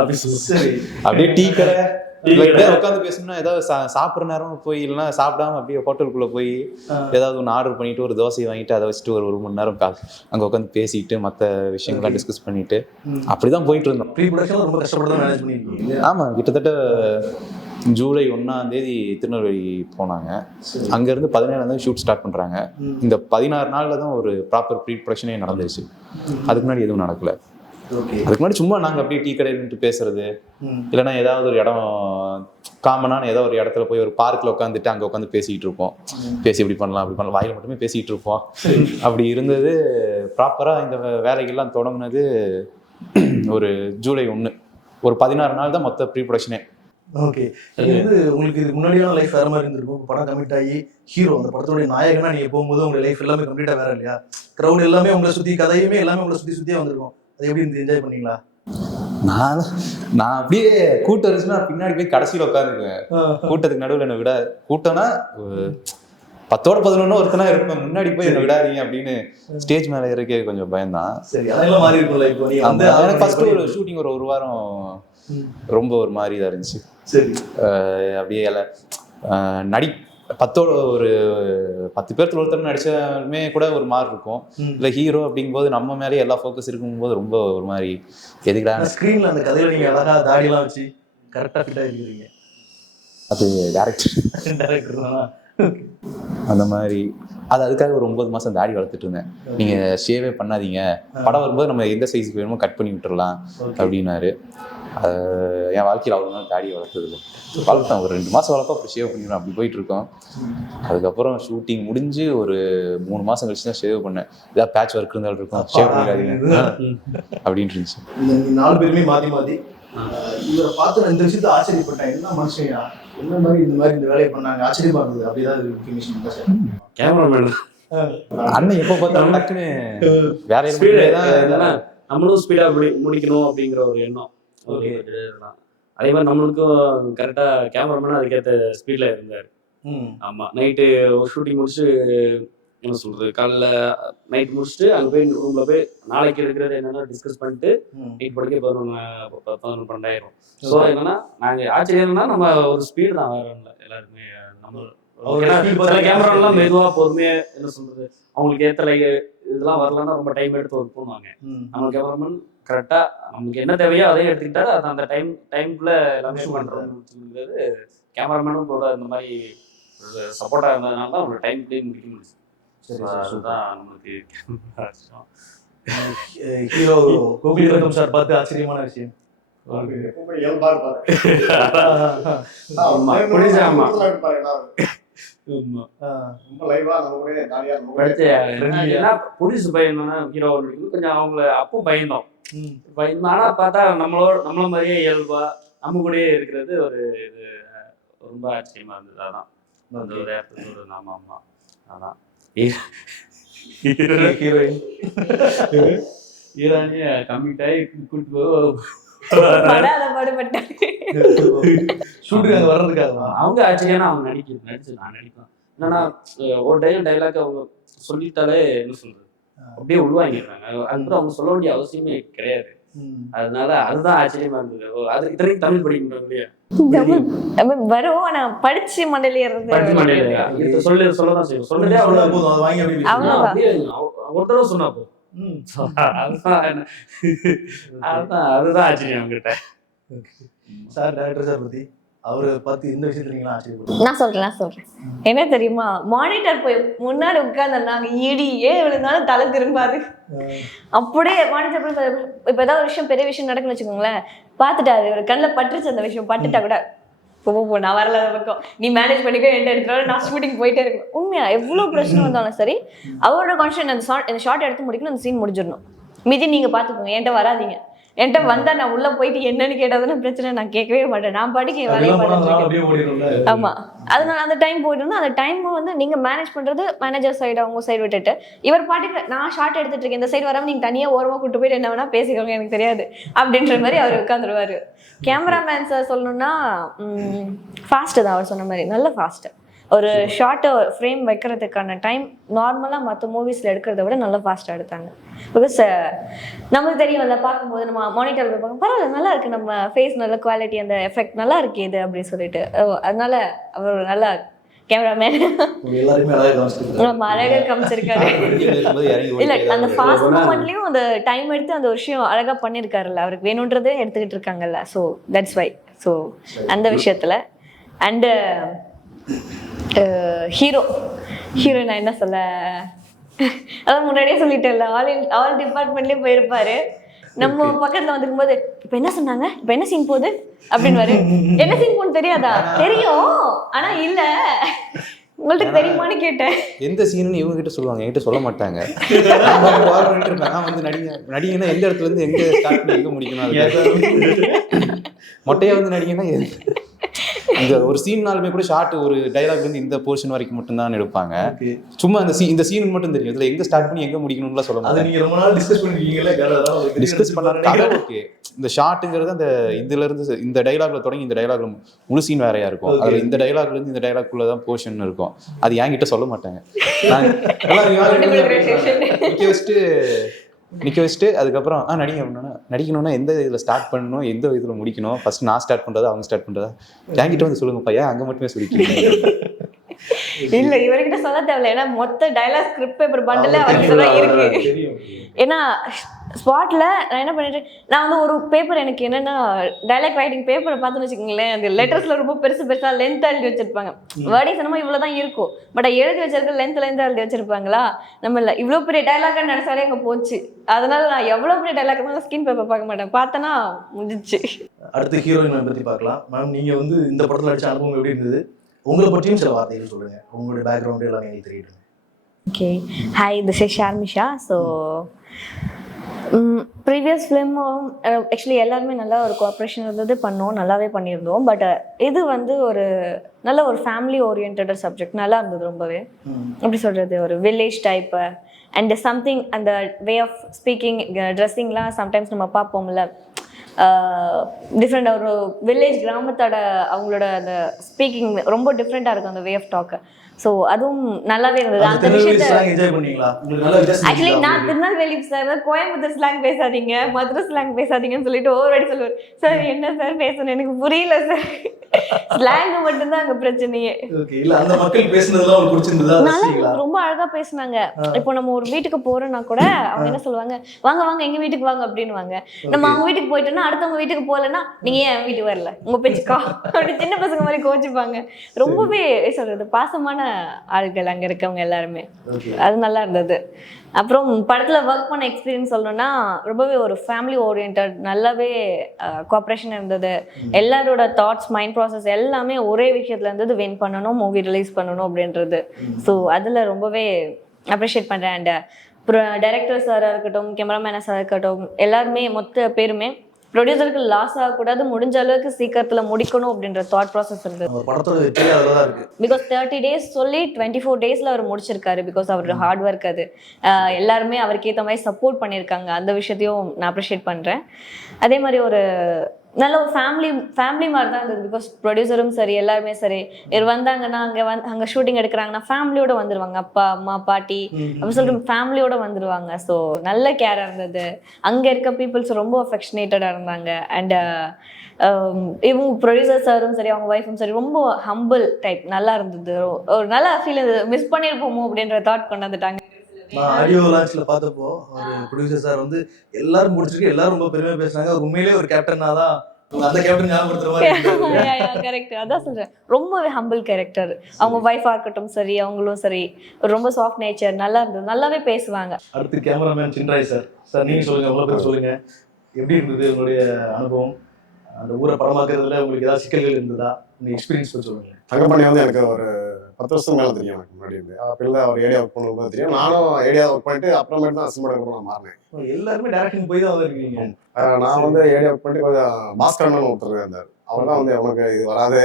சரி. அப்படியே டீ கடை உட்காந்து பேசணும்னா ஏதாவது சாப்பிட்ற நேரம் போய் இல்லைன்னா சாப்பிடாம அப்படியே ஹோட்டலுக்குள்ளே போய் ஏதாவது ஒன்று ஆர்டர் பண்ணிட்டு ஒரு தோசையை வாங்கிட்டு அதை வச்சுட்டு ஒரு 1 மணி நேரம் அங்கே உட்காந்து பேசிட்டு மற்ற விஷயங்கள்லாம் டிஸ்கஸ் பண்ணிட்டு அப்படிதான் போயிட்டு இருந்தோம். ப்ரீ ப்ரொடக்ஷன் ரொம்ப கஷ்டப்பட்டு தான் மேனேஜ் பண்ணிருக்கீங்க. ஆமாம், கிட்டத்தட்ட ஜூலை 1 திருநெல்வேலி போனாங்க. அங்கேருந்து 17 ஷூட் ஸ்டார்ட் பண்ணுறாங்க. இந்த 16 நாளில் தான் ஒரு ப்ராப்பர் ப்ரீ ப்ரொடக்ஷனே நடந்துருச்சு. அதுக்கு முன்னாடி எதுவும் நடக்கலை. அதுக்கு முன்னாடி சும்மா நாங்கள் அப்படியே டீ கடையில் நின்று பேசுறது, இல்லைன்னா ஏதாவது ஒரு இடம் காமனான ஏதோ ஒரு இடத்துல போய் ஒரு பார்க்கில் உட்காந்துட்டு அங்கே உட்காந்து பேசிக்கிட்டு இருப்போம். பேசி இப்படி பண்ணலாம் வாயில் மட்டுமே பேசிக்கிட்டு இருப்போம். அப்படி இருந்தது. ப்ராப்பராக இந்த வேலைகள்லாம் தொடங்கினது ஒரு ஜூலை 1. ஒரு 16 நாள் தான் மொத்த ப்ரீ ப்ரொடக்ஷனே. ஓகே. இது வந்து உங்களுக்கு இதுக்கு முன்னாடியான லைஃப் வேற மாதிரி இருந்திருக்கும். படம் கமிட் ஆகி ஹீரோ அந்த படத்தோடைய நாயகனா நீங்க போகும்போது உங்க லைஃப் எல்லாமே கம்ப்ளீட்டா வேற இல்லையா? க்ரௌட் எல்லாமே உங்களை சுற்றி, கதையுமே எல்லாமே உங்களை சுற்றியே வந்திருக்கும். அது எப்படி இருந்து என்ஜாய் பண்ணீங்களா? நான் அப்படியே கூட்டம் இருந்துச்சுன்னா பின்னாடி போய் கடைசியில் உட்காந்துக்குவேன். கூட்டத்துக்கு நடுவில் என்னை விட, கூட்டம்னா 10ஓட 11 ஒருத்தனா இருப்பேன், முன்னாடி போய் என்ன விடாதீங்க அப்படின்னு ஸ்டேஜ் மேலே இருக்கே கொஞ்சம் பயம்தான். சரி, அதெல்லாம் மாறி இருக்கும்ல. இப்போ நீங்க வந்து எனக்கு ஃபர்ஸ்ட் ஒரு ஷூட்டிங் ஒரு வாரம் ரொம்ப ஒரு மாதிரி தான் இருந்துச்சு. சரி. அப்படியே நடி 10 பேர்த்துல ஒருத்தர் நடிச்சாலுமே கூட ஒரு மாதிரி இருக்கும். இல்லை ஹீரோ அப்படிங்கும்போது நம்ம மேலேயே எல்லா ஃபோக்கஸ் இருக்கும்போது ரொம்ப ஒரு மாதிரி எதுக்கடா ஸ்க்ரீனில் அந்த கதையில் நீங்கள் அழகா தாடியெல்லாம் வச்சு கரெக்டாக ஃபிட்டாக இருக்கிறீங்க. அது டேரக்டர் தானா? அந்த மாதிரி அதுக்காக ஒரு 9 மாதம் தாடி வளர்த்துட்டு இருந்தேன். நீங்கள் ஷேவே பண்ணாதீங்க, படம் வரும்போது நம்ம எந்த சைஸுக்கு வேணுமோ கட் பண்ணி விட்டுறலாம் அப்படின்னாரு. என் வாழ்க்கையில் அவ்வளோ நாள் தாடியை வளர்த்ததில்லை. வளர்த்தேன், ஒரு 2 மாதம் வளர்ப்போம், அப்புறம் ஷேவ் பண்ணிடுவேன், அப்படி போயிட்டு இருக்கோம். அதுக்கப்புறம் ஷூட்டிங் முடிஞ்சு ஒரு 3 மாதம் கழிச்சு தான் ஷேவ் பண்ணேன். ஏதாவது பேட்ச் ஒர்க் இருந்தாலும் இருக்கும், ஷேவ் பண்ணிடாதீங்க அப்படின்ட்டு இருந்துச்சு. 4 பேருமே மாற்றி இவரை பார்த்து 2 விஷயத்தை ஆச்சரியப்பட்டேன். என்ன மனுஷன், என்ன மாதிரி இந்த வேலையை பண்ணாங்க, ஆச்சரியமா இருந்தது. அப்படிதான் கேமராமேன் அண்ணன் எப்போ பார்த்தாலும் டக்குன்னு வேற ஸ்பீடு தான் நம்மளும் ஸ்பீடா முடிக்கணும் அப்படிங்கிற ஒரு எண்ணம். அதே மாதிரி நம்மளுக்கும் கரெக்டா கேமராமேனும் அதுக்கேற்ற ஸ்பீட்ல இருந்தாரு. ஆமா, நைட்டு ஒரு ஷூட்டிங் முடிச்சு என்ன சொல்றது, காலைல நைட் முடிச்சுட்டு அங்கே போய் ரூம்ல போய் நாளைக்கு எடுக்கிறது என்னன்னா டிஸ்கஸ் பண்ணிட்டு நைட் படுக்க 11-12 ஸோ என்னன்னா நாங்கள் ஆச்சரியம் என்னன்னா நம்ம ஒரு ஸ்பீடு தான் வேற இல்லை எல்லாருமே. நம்ம கேமராலாம் மெதுவாக பொறுமையாக என்ன சொல்றது, அவங்களுக்கு ஏற்ற இதெல்லாம் வரலன்னா ரொம்ப டைம் எடுத்து ஒர்க் பண்ணுவாங்க. நம்ம கேமராமேன் கரெக்டாக நமக்கு என்ன தேவையோ அதையும் எடுத்துக்கிட்டாரு. அது அந்த டைம்குள்ள எல்லாமே பண்ணுறது கேமராமேனும் கூட இந்த மாதிரி சப்போர்ட்டாக இருந்ததுனால தான் அவங்களோட டைம்லேயே முடிக்க முடிச்சு. அதுதான் நமக்கு ஹீரோ கோகுல் ரங்கம் சார் பார்த்து ஆச்சரியமான விஷயம். எப்பவுமே இயல்பா இருப்பாரு. ரொம்ப லைவா நம்ம கூட ஜாலியா புடிச்சு பயந்தோம்னா ஹீரோ கொஞ்சம் அவங்கள அப்போ பயந்தோம். ஆனா பார்த்தா நம்மள மாதிரியே இயல்பா நம்ம கூடயே இருக்கிறது ஒரு இது ரொம்ப ஆச்சரியமா இருந்தது. அதான் அந்த ஒரு இடத்துல ஆமா ஆமா அதான் ஹீரோயினிய கம்மிட் ஆகி கூட்டு அவங்க ஆச்சரியம். அவங்க நடிச்சு நான் நினைப்பேன் என்னன்னா ஒரு டைலாக் அவங்க சொல்லிட்டாலே என்ன சொல்றது அப்படியே உள்வாங்கிடுறாங்க. அதுக்கு அவங்க சொல்ல வேண்டிய அவசியமே கிடையாது. அதனால அதுதான் ஆச்சரியமா இருந்தது. அது இத்தனைக்கு தமிழ் படிக்கணும் இல்லையா, வரும் ஆனா படிச்சு மண்டலியா சொல்லதான் செய்யும். சொன்னதே ஒரு தடவை சொன்னா போதும். அதுதான் ஆச்சரியம் அவங்ககிட்ட. சார் டைரக்டர் சார் பத்தி அவரை பார்த்து இந்த விஷயத்துல நீங்க ஆச்சரியப்படுறீங்க? நான் சொல்றேன் என்ன தெரியுமா, மானிட்டர் போய் முன்னாடி உட்கார்ந்தாங்க இடியே விழுந்தாலும் தலை திரும்பாது. அப்படியே மானிட்டர் போய் இப்ப ஏதாவது ஒரு விஷயம் பெரிய விஷயம் நடக்குன்னு வச்சுக்கோங்களேன், பார்த்துட்டாரு ஒரு கண்ணில் பட்டுருச்சு, அந்த விஷயம் பட்டுட்டா கூட போ நான் வரல பக்கம் நீ மேனேஜ் பண்ணிக்கோ என்கிட்ட எடுத்துட்டு நான் ஷூட்டிங் போயிட்டே இருக்கேன். உண்மையா எவ்வளோ பிரச்சனை வந்தாலும் சரி அவரோட கான்ஷன் அந்த ஷார்ட் எடுத்து முடிக்கணும், அந்த சீன் முடிஞ்சிடணும். மீதி நீங்க பாத்துக்கோங்க, என்கிட்ட வராதிங்க. என்கிட்ட வந்தா நான் உள்ள போயிட்டு என்னன்னு கேட்டதுன்னு பிரச்சனை, நான் கேட்கவே மாட்டேன். நான் படிக்க வேலையை பார்த்துட்டு ஆமா, அதனால அந்த டைம் போயிட்டு அந்த டைம் வந்து நீங்க மேனேஜ் பண்றது மேனேஜர் சைடு அவங்க சைடு விட்டுட்டு இவர் பாட்டுக்கு நான் ஷார்ட் எடுத்துட்டு இருக்கேன், இந்த சைடு வராம நீங்க தனியா ஓரமா கூட்டு போயிட்டு என்ன வேணா பேசிக்கோங்க எனக்கு தெரியாது அப்படின்ற மாதிரி அவர் உட்காந்துருவாரு. கேமராமேன் சார் சொல்லணும்னா ஃபாஸ்ட்டு தான், அவர் சொன்ன மாதிரி நல்ல ஃபாஸ்ட்டு. ஒரு ஷார்ட்டை ஃப்ரேம் வைக்கிறதுக்கான டைம் நார்மலாக மற்ற மூவிஸில் எடுக்கிறத விட நல்லா ஃபாஸ்ட்டாக எடுத்தாங்க. பிகாஸ் நமக்கு தெரியும் அதை பார்க்கும்போது நம்ம மானிட்டர் போய் பார்க்க பரவாயில்ல நல்லா இருக்குது, நம்ம ஃபேஸ் நல்ல குவாலிட்டி அந்த எஃபெக்ட் நல்லா இருக்கு இது அப்படின்னு சொல்லிட்டு. அதனால அவர் நல்லா கேமராமேன் நம்ம அழகாக காமிச்சிருக்காரு. இல்லை அந்த ஃபாஸ்ட் மூமெண்ட்லேயும் அந்த டைம் எடுத்து அந்த விஷயம் அழகாக பண்ணியிருக்காருல்ல, அவருக்கு வேணுன்றதே எடுத்துக்கிட்டு இருக்காங்கல்ல. So that's why. ஸோ அந்த விஷயத்தில் அண்டு ஹீரோ நான் என்ன சொல்ல, அதான் முன்னாடியே சொல்லிட்டேன்ல, ஆல் டிபார்ட்மெண்ட்லேயே போயிருப்பாரு. நம்ம பக்கத்தில் வந்துருக்கும் போது இப்போ என்ன சொன்னாங்க, இப்போ என்ன சீன் போகுது அப்படின்னு, என்ன சீன் போன்னு தெரியாதா, தெரியும் ஆனா இல்லை உங்களுக்கு தெரியுமான்னு கேட்டேன். எந்த சீனுன்னு இவங்க கிட்ட சொல்லுவாங்க, என்கிட்ட சொல்ல மாட்டாங்க. நான் வந்து நடிகன்னா எந்த இடத்துல இருந்து எங்க ஸ்டார்ட் பண்ணி எங்க முடிக்கணும், மொட்டையா வந்து நடிகன்னா இந்த ஒரு சீன்னாலுமே கூட ஷார்ட் ஒரு டைலாக்ல இருந்து இந்த போர்ஷன் வரைக்கும் மட்டும் தான் எடுப்பாங்க. சும்மா இந்த சீன் மட்டும் தெரியும், இதுல எங்க ஸ்டார்ட் பண்ணி எங்க முடிக்கணும்லாம் சொல்ல மாட்டாங்க. நீங்க ரொம்ப நாள் டிஸ்கஸ் பண்ணிருக்கீங்கல்ல, டிஸ்கஸ் பண்ணாத ஓகே. இந்த ஷார்ட்ங்கிறது அந்த இதுல இருந்து இந்த டைலாக்ல தொடங்கி இந்த டைலாக்ல முழு சீன் வேறையா இருக்கும். அதுல இந்த டைலாக்ல இருந்து இந்த டைலாக்குள்ளதான் போர்ஷன் இருக்கும். அது என்கிட்ட சொல்ல மாட்டாங்க. நிற்க வச்சுட்டு அதுக்கப்புறம் நடிக்கணும்னா எந்த இதில் ஸ்டார்ட் பண்ணணும், எந்த இதில் முடிக்கணும், ஃபர்ஸ்ட் நான் ஸ்டார்ட் பண்ணுறதா அவங்க ஸ்டார்ட் பண்ணுறதா என்கிட்ட வந்து சொல்லுங்கப்பா, ஏன் அங்கே மட்டுமே சொல்லிக்கிறீங்க? இல்ல இவர்கிட்ட சொல்ல தேவையில்ல, ஏன்னா மொத்த டைலாக் ஸ்கிரிப்ட் பேப்பர் பண்டில் அவர்கிட்ட தான் இருக்கு. ஏன்னா ஸ்பாட்ல நான் என்ன பண்ணிட்டு, நான் வந்து ஒரு பேப்பர் எனக்கு என்னன்னா டைலாக் ரைட்டிங் பேப்பரை பார்த்துன்னு வச்சுக்கோங்களேன், அந்த லெட்டர்ஸ்ல ரொம்ப பெருசா லென்த் எழுதி வச்சிருப்பாங்க. வேர்டிங் சொன்னமா இவ்வளவுதான் இருக்கும், பட் எழுதி வச்சிருக்க லென்த் எழுதி வச்சிருப்பாங்களா, நம்ம இல்லை இவ்வளவு பெரிய டைலாக் நினைச்சாலே அங்க போச்சு. அதனால நான் எவ்வளவு பெரிய டைலாக் இருந்தாலும் ஸ்கிரீன் பேப்பர் பார்க்க மாட்டேன், பார்த்தனா முடிஞ்சிச்சு. அடுத்து ஹீரோயின் பத்தி பார்க்கலாம். மேம் நீங்க வந்து இந்த படத்துல நடிச்ச அனுபவம் எப்படி இருந்தது, உங்களை பற்றியும் சில வார்த்தைகள் சொல்லுங்க, உங்களுடைய பேக்ரவுண்ட் எல்லாம் எங்களுக்கு தெரியும். Okay, hi this is Sharmisha. So previous ஃபிலிமும் ஆக்சுவலி எல்லாருமே நல்லா ஒரு கோஆப்ரேஷன் இருந்தது பண்ணோம், நல்லாவே பண்ணியிருந்தோம். பட் இது வந்து ஒரு நல்ல ஒரு ஃபேமிலி ஓரியன்ட் சப்ஜெக்ட், நல்லா இருந்தது ரொம்பவே. எப்படி சொல்கிறது, ஒரு வில்லேஜ் டைப்பு அண்ட் சம்திங் அந்த வே ஆஃப் ஸ்பீக்கிங் ட்ரெஸ்ஸிங்லாம் சம்டைம்ஸ் நம்ம பார்ப்போம்ல, டிஃப்ரெண்ட் ஒரு வில்லேஜ் கிராமத்தோட அவங்களோட அந்த ஸ்பீக்கிங் ரொம்ப டிஃப்ரெண்ட்டாக இருக்கும் அந்த வே ஆஃப் டாக். ஸோ அதுவும் நல்லாவே இருந்தது. அந்த விஷயத்தை ஆக்சுவலி நான் திருநெல்வேலி சார் கோயம்புத்தூர் ஸ்லாங் பேசாதீங்க, மதுரை ஸ்லாங் பேசாதீங்கன்னு சொல்லிட்டு ஒவ்வொரு வாட்டி சொல்லுவார். சார் என்ன சார் பேசணும், எனக்கு புரியல சார், ஸ்லாங் மட்டும்தான் அங்கே பிரச்சனையே. ரொம்ப அழகா பேசினாங்க. இப்போ நம்ம ஒரு வீட்டுக்கு போறோம்னா கூட அவங்க என்ன சொல்லுவாங்க, வாங்க வாங்க எங்க வீட்டுக்கு வாங்க அப்படின்னுவாங்க. நம்ம அவங்க வீட்டுக்கு போயிட்டோம்னா அடுத்தவங்க வீட்டுக்கு போகலன்னா நீங்க ஏன் என் வீட்டுக்கு வரல, உங்க பேச்சுக்கா அப்படி சின்ன பசங்க மாதிரி கோச்சிப்பாங்க. ரொம்பவே சொல்றது பாசமான ஆட்கள் அங்க இருக்கவங்க எல்லாருமே. அது நல்லா இருந்தது. அப்புறம் படத்துல ஒர்க் பண்ண எக்ஸ்பீரியன்ஸ் சொல்லணும்னா ரொம்பவே ஒரு ஃபேமிலி ஓரியன்ட், நல்லாவே கோஆப்ரேஷன் இருந்தது. எல்லாரோட தாட்ஸ் மைண்ட் ப்ராசஸ் எல்லாமே ஒரே விஷயத்துல இருந்தது, வின் பண்ணணும், மூவி ரிலீஸ் பண்ணணும் அப்படின்றது. ஸோ அதுல ரொம்பவே அப்ரிஷியேட் பண்றேன். அண்ட் டைரக்டர் சாராக இருக்கட்டும், கேமராமேனா சாராக இருக்கட்டும், எல்லாருமே மொத்த பேருமே ப்ரொடியூசருக்கு லாஸ் ஆகக்கூடாது, முடிஞ்ச அளவுக்கு சீக்கிரத்தில் முடிக்கணும் அப்படின்ற தாட் ப்ராசஸ் இருந்தது. பிகாஸ் 30 days சொல்லி 24 days அவர் முடிச்சிருக்காரு. பிகாஸ் அவர் ஹார்ட் ஒர்க். அது எல்லாருமே அவருக்கு ஏற்ற மாதிரி சப்போர்ட் பண்ணியிருக்காங்க. அந்த விஷயத்தையும் நான் அப்ரிஷியேட் பண்ணுறேன். அதே மாதிரி ஒரு நல்ல ஒரு ஃபேமிலி மாதிரி தான் இருந்தது. பிகாஸ் ப்ரொடியூசரும் சரி எல்லாருமே சரி இவர் வந்தாங்கன்னா அங்கே ஷூட்டிங் எடுக்கிறாங்கன்னா ஃபேமிலியோட வந்துடுவாங்க, அப்பா அம்மா பாட்டி அப்படின்னு சொல்லிட்டு ஃபேமிலியோட வந்துடுவாங்க. ஸோ நல்ல கேராக இருந்தது. அங்கே இருக்க பீப்புள்ஸ் ரொம்ப அஃபெக்ஷனேட்டடாக இருந்தாங்க. அண்ட் இவங்க ப்ரொடியூசர் சாரும் சரி அவங்க ஒய்ஃபும் சரி ரொம்ப ஹம்பிள் டைப், நல்லா இருந்தது. ஒரு நல்ல ஃபீல் இருந்தது. மிஸ் பண்ணியிருப்போமோ அப்படின்ற தாட் கொண்டு வந்துட்டாங்க. நான் ஆடியோ லான்ச்ல பார்த்தப்போ ஒரு ப்ரொடியூசர் சார் வந்து எல்லாரும் முடிச்சிருக்கு, எல்லாரும் ரொம்ப பெருமையா பேசுனாங்க. உண்மையிலேயே ஒரு கேப்டனா தான் அந்த கேப்டன் ஞாபகப்படுத்துற மாதிரி. கரெக்ட், அதான் சொல்றேன். ரொம்பவே ஹம்பிள் கேரக்டர். அவங்க ஒய்ஃபா இருக்கட்டும் சரி அவங்களும் சரி ரொம்ப சாஃப்ட் நேச்சர், நல்லா இருந்தது, நல்லாவே பேசுவாங்க. அடுத்து கேமராமேன் சின்ராய் சார். சார் நீங்க சொல்லுங்க, உங்களை பத்தி சொல்லுங்க. எப்படி இருந்தது உங்களுடைய அனுபவம்? அந்த ஊரை படமாக்குறதுல உங்களுக்கு ஏதாவது சிக்கல்கள் இருந்ததா? உங்க எக்ஸ்பீரியன்ஸ் பத்தி சொல்லுங்க. தங்கப்பாண்டி வந்து எனக்கு ஒரு 10 வருஷம் மேலே தெரியும். எனக்கு முன்னாடி இருந்து அப்போ அவர் ஏரியா ஒர்க் பண்ணும்போது தெரியும். நானும் ஏரியா ஒர்க் பண்ணிட்டு அப்புறமேட்டு தான் சினிமாட்டோகிராஃபர் நான் மாறினேன். எல்லாருமே டேரக்டிங் போய் தான் வந்துருக்கீங்க. நான் வந்து ஏரியா ஒர்க் பண்ணிட்டு கொஞ்சம் பாஸ்கரன் ஒருத்தர் இருந்தார். அவர் தான் வந்து உனக்கு இது வராது,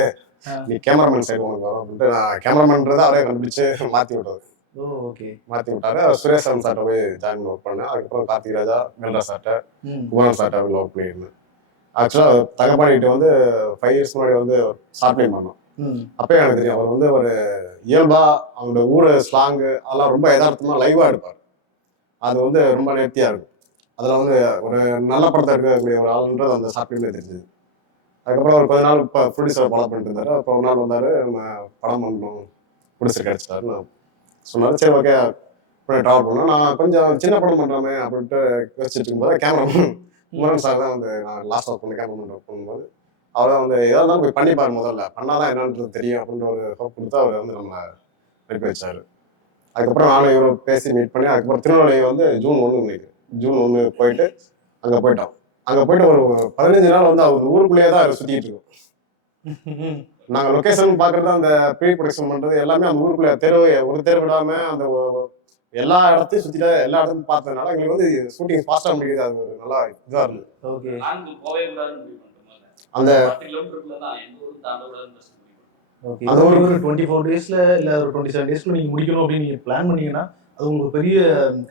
நீ கேமராமேன் சைடு உனக்கு வரும் அப்படின்ட்டு நான் கேமராமேன்றதை அவரே கண்டுபிடிச்சு மாற்றி விட்டாரு. மாற்றி விட்டாரு. சுரேஷ் சார்ட்ட போய் ஜாயின் பண்ணி ஒர்க் பண்ணேன். அதுக்கப்புறம் கார்த்திக் ராஜா, வெல்ரா சார்ட்ட, குமாரன் சார்ட்ட அவங்க ஒர்க் பண்ணியிருந்தேன். ஆக்சுவலாக தங்கப்பாண்டிகிட்ட வந்து 5 years முன்னாடி வந்து ஷார்ட் ஃபிலிம் பண்ணோம். அப்பயே எனக்கு தெரியும் அவர் வந்து ஒரு இயல்பா அவங்களோட ஊர் ஸ்லாங்கு அதெல்லாம் ரொம்ப யதார்த்தமா லைவா எடுப்பார். அது வந்து ரொம்ப நேர்த்தியா இருக்கும். அதில் வந்து ஒரு நல்ல படத்தை எடுக்கக்கூடிய ஒரு ஆளுன்றது அந்த ஷார்ட் ஃபிலிம்ல தெரிஞ்சது. அதுக்கப்புறம் ஒரு 10 நாள் இப்போ ப்ரொடியூசர் ஃபாலோ பண்ணிட்டு இருந்தாரு. அப்புறம் ஒரு நாள் வந்தார், நம்ம படம் பண்ணணும், ப்ரொடியூசர் கிடைச்சிட்டாரு. நான் சொன்னார், சரி ஓகே ட்ராவல் பண்ணோம். நான் கொஞ்சம் சின்ன படம் பண்ணுறோமே அப்படின்ட்டு யோசிச்சுட்டு இருக்கும்போது கேமராமேன் குமரன் சார் தான் வந்து நான் லாஸ்ட் ஒர்க் பண்ணி கேமராமேன் ஒர்க் பண்ணும்போது அவர் தான் வந்து எதாவது தான் போய் பண்ணி பாரு, முதல்ல பண்ணாதான் என்னன்றது தெரியும் அப்படின்ற ஒரு ஹோப் கொடுத்து அவர் வந்து நம்மளை அனுப்பி வச்சார். அதுக்கப்புறம் நானும் இவரை பேசி மீட் பண்ணி அதுக்கப்புறம் திருநெல்வேலி வந்து ஜூன் 1 போயிட்டு அங்கே போயிட்டோம். அங்கே போயிட்டு ஒரு 15 நாள் வந்து அவர் ஊருக்குள்ளேயே தான் அவர் சுற்றிட்டு இருக்கோம். நாங்கள் லொக்கேஷன் பார்க்குறது, அந்த ப்ரீ ப்ரொடக்ஷன் பண்ணுறது எல்லாமே அந்த ஊருக்குள்ளே ஒரு தெரு விடாமல் அந்த எல்லா இடத்தையும் சுற்றிட்டு எல்லா இடத்தையும் பார்த்ததுனால எங்களுக்கு வந்து ஷூட்டிங் ஃபாஸ்ட்டாக முடியுது. அது ஒரு நல்லா இதாக இருந்தது. அந்த அது ஒரு 24 daysல இல்ல ஒரு 27 daysல நீங்க முடிக்கணும் அப்படின்னு நீங்க பிளான் பண்ணீங்கன்னா அது உங்களுக்கு பெரிய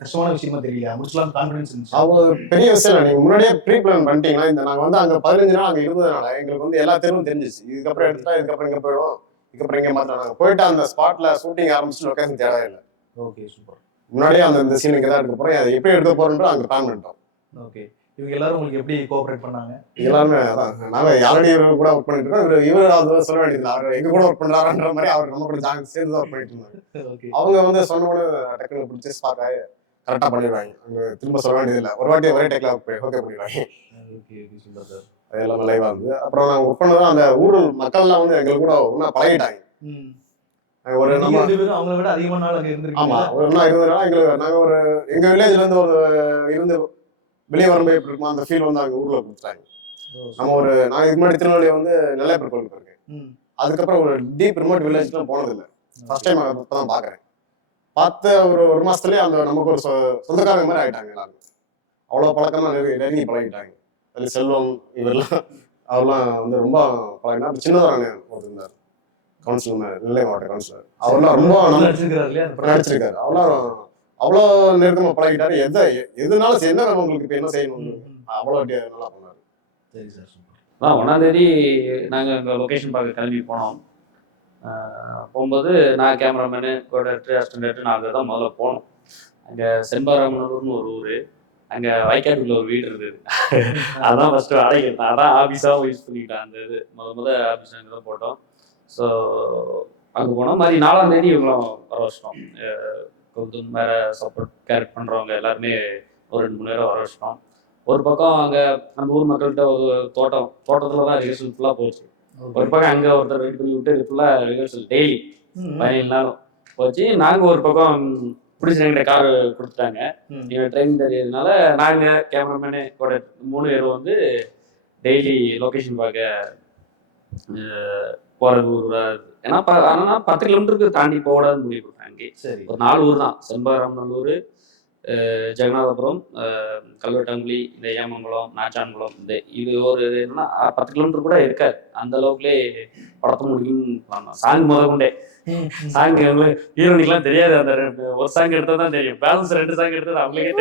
கஷ்டமான விஷயமா தெரியல. முடிச்சலாம் கான்ஃபிடன்ஸ் இருந்துச்சு. அது பெரிய விஷயம் இல்லை. நீங்க முன்னாடியே ப்ரீ பிளான் பண்ணிட்டீங்கன்னா, இந்த நாங்கள் வந்து அங்கே 15 நாள் அங்கே இருந்ததுனால எங்களுக்கு வந்து எல்லா தெருவும் தெரிஞ்சிச்சு. இதுக்கப்புறம் எடுத்துட்டா இதுக்கப்புறம் இங்கே போயிடும், இதுக்கப்புறம் இங்கே மாத்திரம் நாங்கள் போயிட்டு அந்த ஸ்பாட்ல ஷூட்டிங் ஆரம்பிச்சு லொக்கேஷன் தேவை இல்லை. Okay, super. முன்னாடியே அந்த சீன் இங்கே தான் எடுக்க போகிறோம், அதை எப்படி எடுக்க போகிறோன்றோம் அங்கே பிளான் பண்ணிட்டோம். ஓகே, இவங்க எல்லாரும் உங்களுக்கு எப்படி கோஆபரேட் பண்ணாங்க? எல்லாருமே அதான், நாங்கள் ஆல்ரெடி இவர் கூட ஒர்க் பண்ணிட்டு இருக்கோம். இவர் அது சொல்ல வேண்டியது, அவர் எங்க கூட ஒர்க் பண்றாருன்ற மாதிரி அவர் நம்ம கூட சேர்ந்து தான் ஒர்க் பண்ணிட்டு இருந்தாங்க. அவங்க வந்து சொன்ன உடனே டக்குனு பிடிச்சி ஸ்பாட் கரெக்டாக பண்ணிடுவாங்க. அங்கே திரும்ப சொல்ல வேண்டியது இல்லை, ஒரு வாட்டி ஒரே டேக்ல ஓகே பண்ணிடுவாங்க. அது எல்லாமே லைவா இருந்தது. அப்புறம் நாங்கள் ஒர்க் பண்ணதான் அந்த ஊர் மக்கள்லாம் வந்து எங்களுக்கு கூட ஒன்றா பழகிட்டாங்க. ஒரு நம்ம அவங்கள விட அதிகமான நாள் அங்கே இருந்திருக்கோம். ஆமா, ஒரு ஒன்றா இருந்ததுனால எங்களுக்கு நாங்கள் ஒரு எங்கள் வில்லேஜ்ல இருந்து ஒரு இருந்து வெளியே வரும்போது எப்படி இருக்குமோ அந்த ஃபீல் வந்து அங்கே ஊரில் கொடுத்துட்டாங்க. நம்ம ஒரு நான் இதுக்கு முன்னாடி திருநெல்வேலி வந்து நெல்லையப்பர் கோயில் போயிருக்கேன். அதுக்கப்புறம் ஒரு டீப் ரிமோட் வில்லேஜ்லாம் போனதில்லை. ஃபர்ஸ்ட் டைம் இப்போ தான் பார்க்குறேன். பார்த்த ஒரு மாதத்துலேயே அந்த நமக்கு ஒரு சொந்தக்காரங்க மாதிரி ஆகிட்டாங்க எல்லாரும். அவ்வளோ பழக்கமாக நெருங்கி பழகிட்டாங்க. அதில் செல்வம் இவரெல்லாம் அவர்லாம் வந்து ரொம்ப பழகினா. சின்னதாக இருந்தார் கவுன்சிலர், நெல்லை மாவட்ட கவுன்சிலர். அவர்லாம் ரொம்ப நடிச்சிருக்காரு இல்லையா அந்த படம்? நடிச்சிருக்காரு. அவ்வளோ நெருக்கமாக பழகிட்டாரு. எதுனாலும் என்ன வேணும் உங்களுக்கு, இப்போ என்ன செய்யணும், அவ்வளோ நல்லா பண்ணாரு. சரி சார், சூப்பர். 1ஆம் தேதி நாங்கள் அங்கே லொக்கேஷன் பார்க்க கிளம்பி போனோம். போகும்போது நான் கேமராமேனு, கோஆர்டினேட்டர், அசிஸ்டன்ட் டேரக்டர் நாங்கள் தான் முதல்ல போனோம். அங்கே செண்பாராமனூர்னு ஒரு ஊர், அங்கே வைக்காட்டுக்குள்ள ஒரு வீடு இருந்தது. அதான் ஃபஸ்ட்டு வாடகை எடுத்தேன். அதான் ஆஃபீஸாகவும் யூஸ் பண்ணிக்கிட்டேன். அந்த இது முதல் ஆஃபீஸ் அங்கே தான் போட்டோம். ஸோ அங்கே போனோம். மாதிரி 4ஆம் தேதி இவங்களும் வர வச்சிட்டோம். கொஞ்சம் வேறு சப்போர்ட் கேரக்ட் பண்ணுறவங்க எல்லாருமே ஒரு 2-3 பேரை வர வச்சிட்டோம். ஒரு பக்கம் அங்கே அந்த ஊர் மக்கள்கிட்ட ஒரு தோட்டத்தில் தான் ரிஹர்சல் ஃபுல்லாக போச்சு. ஒரு பக்கம் அங்கே ஒருத்தர் ரெடி பண்ணி விட்டு ஃபுல்லாக ரிஹர்சல் டெய்லி 17 நாளும் போச்சு. நாங்கள் ஒரு பக்கம் பிடிச்சி எங்கிட்ட கார் கொடுத்துட்டாங்க. எங்கள் ட்ரெயின் தெரியறதுனால நாங்கள் கேமராமேனு கூட 3 பேரும் வந்து டெய்லி லொக்கேஷன் பார்க்க போகிறது ஊர். ஏன்னா ஆனால் 10 கிலோமீட்டருக்கு தாண்டி போகக்கூடாதுன்னு முடிவு கொடுத்தாங்க. சரி. ஒரு 4 ஊர் தான், செண்பாராமநல்லூர், ஜெகநாதபுரம், கல்வெட்டாங்குழி, இந்த ஏமங்குளம், நாச்சான்குளம். இது ஒரு என்னன்னா 10 கிலோமீட்டர் கூட இருக்காது. அந்த அளவுக்குலே படத்தை முடிக்கும்னு சாங் கொண்டே சாங் ஹீரோனிக்கெல்லாம் தெரியாது. அந்த ஒரு சாங் எடுத்தா தான் தெரியும். பேலன்ஸ் 2 சாங் எடுத்தது அவங்களுக்கே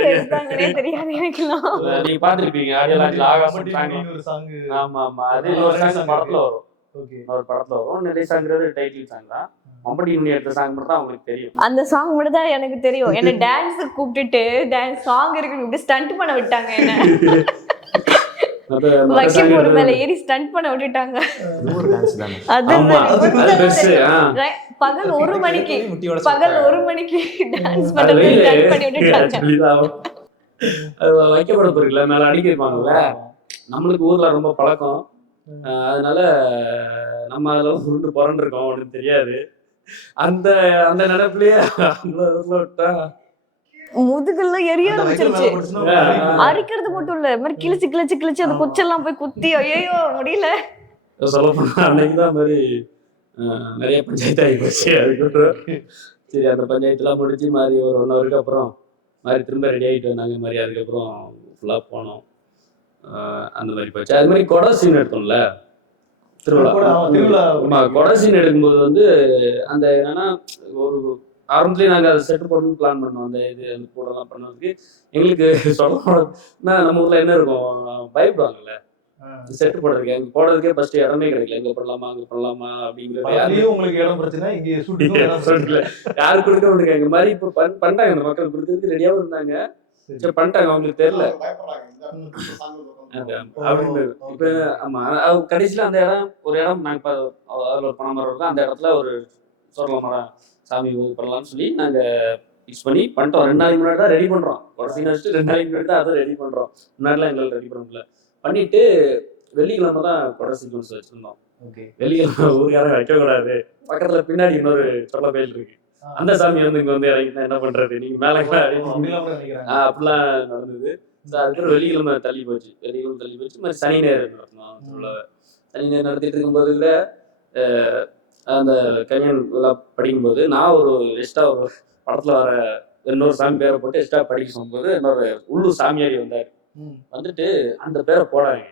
தெரியாது. நீங்க பாத்துருப்பீங்க ஆடியோ லான்ச்ல ஆகாசம் சாங். ஆமா ஆமா, அது ஒரு சாங் படத்துல வரும். ஒரு படத்துல வரும். நிறைய சாங்கிறது டைட்டில் சாங் தான். மம்பட்டி எடுத்த சாங் மட்டும் தான் அவங்களுக்கு தெரியும். அந்த சாங் மட்டும் தான் எனக்கு தெரியும். என்ன டான்ஸ் கூப்பிட்டுட்டு டான்ஸ் சாங் இருக்கு இப்படி ஸ்டண்ட் பண்ண விட்டாங்க. என்ன வைக்கப்பூர் மேல ஏறி ஸ்டண்ட் பண்ண விட்டுட்டாங்க. பகல் 1 மணிக்கு டான்ஸ் பண்ணி விட்டுட்டாங்க. வைக்கப்பட பொருட்கள மேல அடிக்கிருப்பாங்கல்ல, நம்மளுக்கு ஊர்ல ரொம்ப பழக்கம். அதனால நம்ம அதெல்லாம் உருண்டு புரண்டிருக்கோம், ஒன்றும் தெரியாது. அந்த அந்த நினைப்புலயே விட்டா முதுகுல எரிய ஆரம்பிச்சிருச்சு. அரிக்கிறது மட்டும் இல்ல, மாதிரி கிழிச்சு அந்த குச்செல்லாம் போய் குத்தி ஐயோ முடியல. சொல்ல போனா அன்னைக்குதான் மாதிரி நிறைய பஞ்சாயத்து ஆகி போச்சு. அதுக்கப்புறம் சரி, அந்த பஞ்சாயத்துலாம் முடிச்சு மாதிரி ஒரு 1 ஹவருக்கு அப்புறம் மாதிரி திரும்ப ரெடி ஆகிட்டு வந்தாங்க மாதிரி. அதுக்கப்புறம் ஃபுல்லாக போனோம். அந்த மாதிரி போச்சு. அது மாதிரி கொடை சீன் எடுத்தோம்ல திருவிழா. கொடை சீன் எடுக்கும்போது வந்து அந்த என்னன்னா ஒரு ஆரம்பத்துலேயே நாங்கள் அதை செட்டு போடணும்னு பிளான் பண்ணோம். அந்த அந்த கூடலாம் பண்ணதுக்கு எங்களுக்கு சொல்லணும். நம்ம ஊரில் என்ன இருக்கும், பயப்படுவாங்கல்ல செட்டு போடுறதுக்கு. அங்கே போடுறதுக்கே ஃபர்ஸ்ட் இடமே கிடைக்கல. எங்கே பண்ணலாமா அங்கே பண்ணலாமா அப்படிங்கிறது. உங்களுக்கு இடம் பிரச்சனை, இங்கே யாரு கொடுக்க முடியாது. எங்க மாதிரி இப்போ பண்ணிட்டாங்க. அந்த மக்கள் கொடுக்கறதுக்கு ரெடியாகவும் இருந்தாங்க. சரி பண்ணிட்டாங்க, அவங்களுக்கு தெரியல அப்படின்னு. இப்போ ஆமா, கடைசியில் அந்த இடம் ஒரு இடம் நாங்கள் அதில் ஒரு பணமரம் இருக்கும். அந்த இடத்துல ஒரு சொல்லலாம் சாமி பண்ணலாம்னு சொல்லி நாங்கள் ஃபிக்ஸ் பண்ணிட்டோம். 2 நாளைக்கு முன்னாடி தான் ரெடி பண்ணுறோம். ஒரு சீன் வச்சுட்டு 2 நாளைக்கு முன்னாடி தான் அதை ரெடி பண்ணுறோம். முன்னாடிலாம் எங்களுக்கு ரெடி பண்ண முடியல. பண்ணிட்டு வெள்ளிக்கிழமை தான் கொடை சீக்வன்ஸ் வச்சுருந்தோம். வெள்ளிக்கிழமை ஊருக்காரங்க வைக்கக்கூடாது. பக்கத்தில் பின்னாடி இன்னொரு சொல்ல கோயில் இருக்கு. அந்த சாமி வந்து இங்கே வந்து இறங்கினா என்ன பண்ணுறது, நீங்கள் மேலே அப்படிலாம் நடந்தது. அதுக்கப்புறம் வெள்ளிக்கிழமை தள்ளி போச்சு. மாதிரி சனி நேரம் நடத்தணும். சனி நேரம் நடத்திட்டு இருக்கும்போது இல்லை அந்த கவிஞன் எல்லாம் படிக்கும்போது நான் ஒரு எக்ஸ்ட்ரா ஒரு படத்தில் வர இன்னொரு சாமி பேரை போட்டு எக்ஸ்ட்ரா படிக்க சொல்லும்போது இன்னொரு உள்ளூர் சாமியாடி வந்தார். வந்துட்டு அந்த பேரை போடாங்க,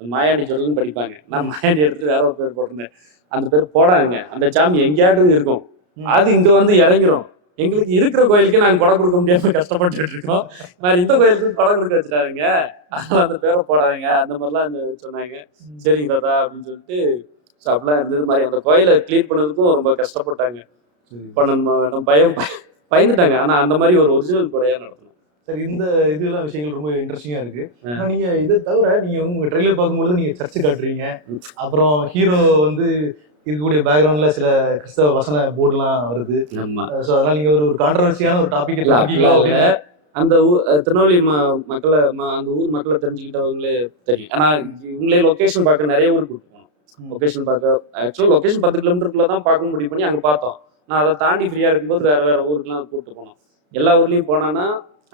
மாயாண்டி சொல்லுன்னு படிப்பாங்க. நான் மாயாண்டி எடுத்து வேற ஒரு பேர் போட்டிருந்தேன். அந்த பேர் போடாங்க, அந்த சாமி எங்கேயாவது இருக்கும், அது இங்கே வந்து இறங்கிரும். எங்களுக்கு இருக்கிற கோயிலுக்கு நாங்கள் கொடை கொடுக்க முடியாம கஷ்டப்பட்டு இருக்கோம். நான் இந்த கோயிலுக்கு கொடை கொடுக்க வச்சுட்டாருங்க, அதெல்லாம் அந்த பேரை போடாதீங்க அந்த மாதிரிலாம் சொன்னாங்க. சரிங்க தாத்தா அப்படின்னு சொல்லிட்டு அப்படிலாம் இருந்தது. மாதிரி அந்த கோயிலை கிளீன் பண்ணதுக்கும் ரொம்ப கஷ்டப்பட்டாங்க. பண்ணணும் பயந்துட்டாங்க. ஆனா அந்த மாதிரி ஒரு ஒரிஜினல் கொடையா நடத்தணும். சரி, இந்த இதெல்லாம் விஷயங்கள் ரொம்ப இன்ட்ரெஸ்டிங்கா இருக்கு. நீங்க இதை தவிர நீங்க உங்க ட்ரெய்லர் பார்க்கும்போது நீங்க சர்ச்சு காட்டுறீங்க, அப்புறம் ஹீரோ வந்து இருக்கக்கூடிய பேக்ரவுண்ட்ல சில கிறிஸ்தவ வசன போர்டுலாம் வருது. ஸோ அதனால நீங்க ஒரு கான்ட்ரவர்சியான ஒரு டாபிக் அந்த திருநெல்வேலி மக்களை அந்த ஊர் மக்களை தெரிஞ்சுக்கிட்டவங்களே தெரியும். ஆனா இவங்களே லொக்கேஷன் பார்க்க நிறைய ஊர் கூப்பிட்டு போனோம். லொக்கேஷன் பார்க்க ஆக்சுவலாக லொக்கேஷன் 10 கிலோமீட்டருக்குள்ள தான் பார்க்க முடிவு பண்ணி அங்கே பார்த்தோம். நான் அதை தாண்டி ஃப்ரீயா இருக்கும்போது வேற ஊருக்குலாம் கூப்பிட்டு போனோம். எல்லா ஊர்லயும் போனான்னா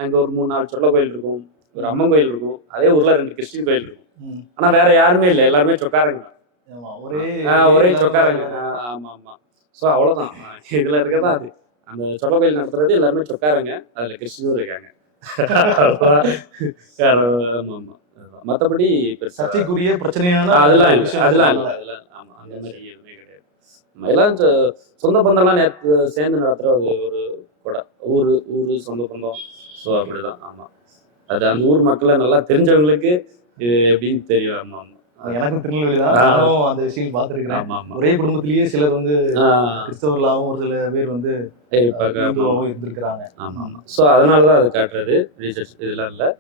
அங்கே ஒரு 3-4 சொல்ல கோயில் இருக்கும், ஒரு அம்மன் கோயில் இருக்கும், அதே ஊர்ல 2 கிறிஸ்டின் கோயில் இருக்கும். ஆனா வேற யாருமே இல்லை, எல்லாருமே சொக்காரங்க, ஒரே சொக்காரங்க. ஆமா ஆமா. ஸோ அவ்வளோதான் இதுல இருக்கிறதா. அது அந்த சொல்ல கோயில் நடத்துறது எல்லாருமே சொக்காரங்க, அதுல கிறிஸ்டினும் இருக்காங்க. ஆமா மற்றபடி சர்ச்சைக்குரிய பிரச்சனையான அதெல்லாம் இல்லை ஆமா அந்த மாதிரி எதுவுமே கிடையாது. நம்ம எல்லாம் சொந்த பந்தம்லாம் நேற்று சேர்ந்து நடத்துகிற ஒரு கூட ஊர் சொந்த பந்தம். ஸோ அப்படிதான். ஆமா அது அந்த ஊர் மக்களை நல்லா தெரிஞ்சவங்களுக்கு இது எப்படின்னு தெரியும். ஆமா ஆமா எனக்கும் திருநெல்வேலி தான், நானும் அந்த விஷயம் பார்த்துருக்கிறேன். ஆமா ஆமா ஒரே குடும்பத்திலேயே சிலர் வந்து கிறிஸ்தவர்களாகவும் ஒரு சில பேர் வந்து இந்துவாகவும் இருந்திருக்கிறாங்க. ஆமா ஆமா ஸோ அதனால தான் அது காட்டுறது. ரீசர்ச் இதெல்லாம் இல்லை.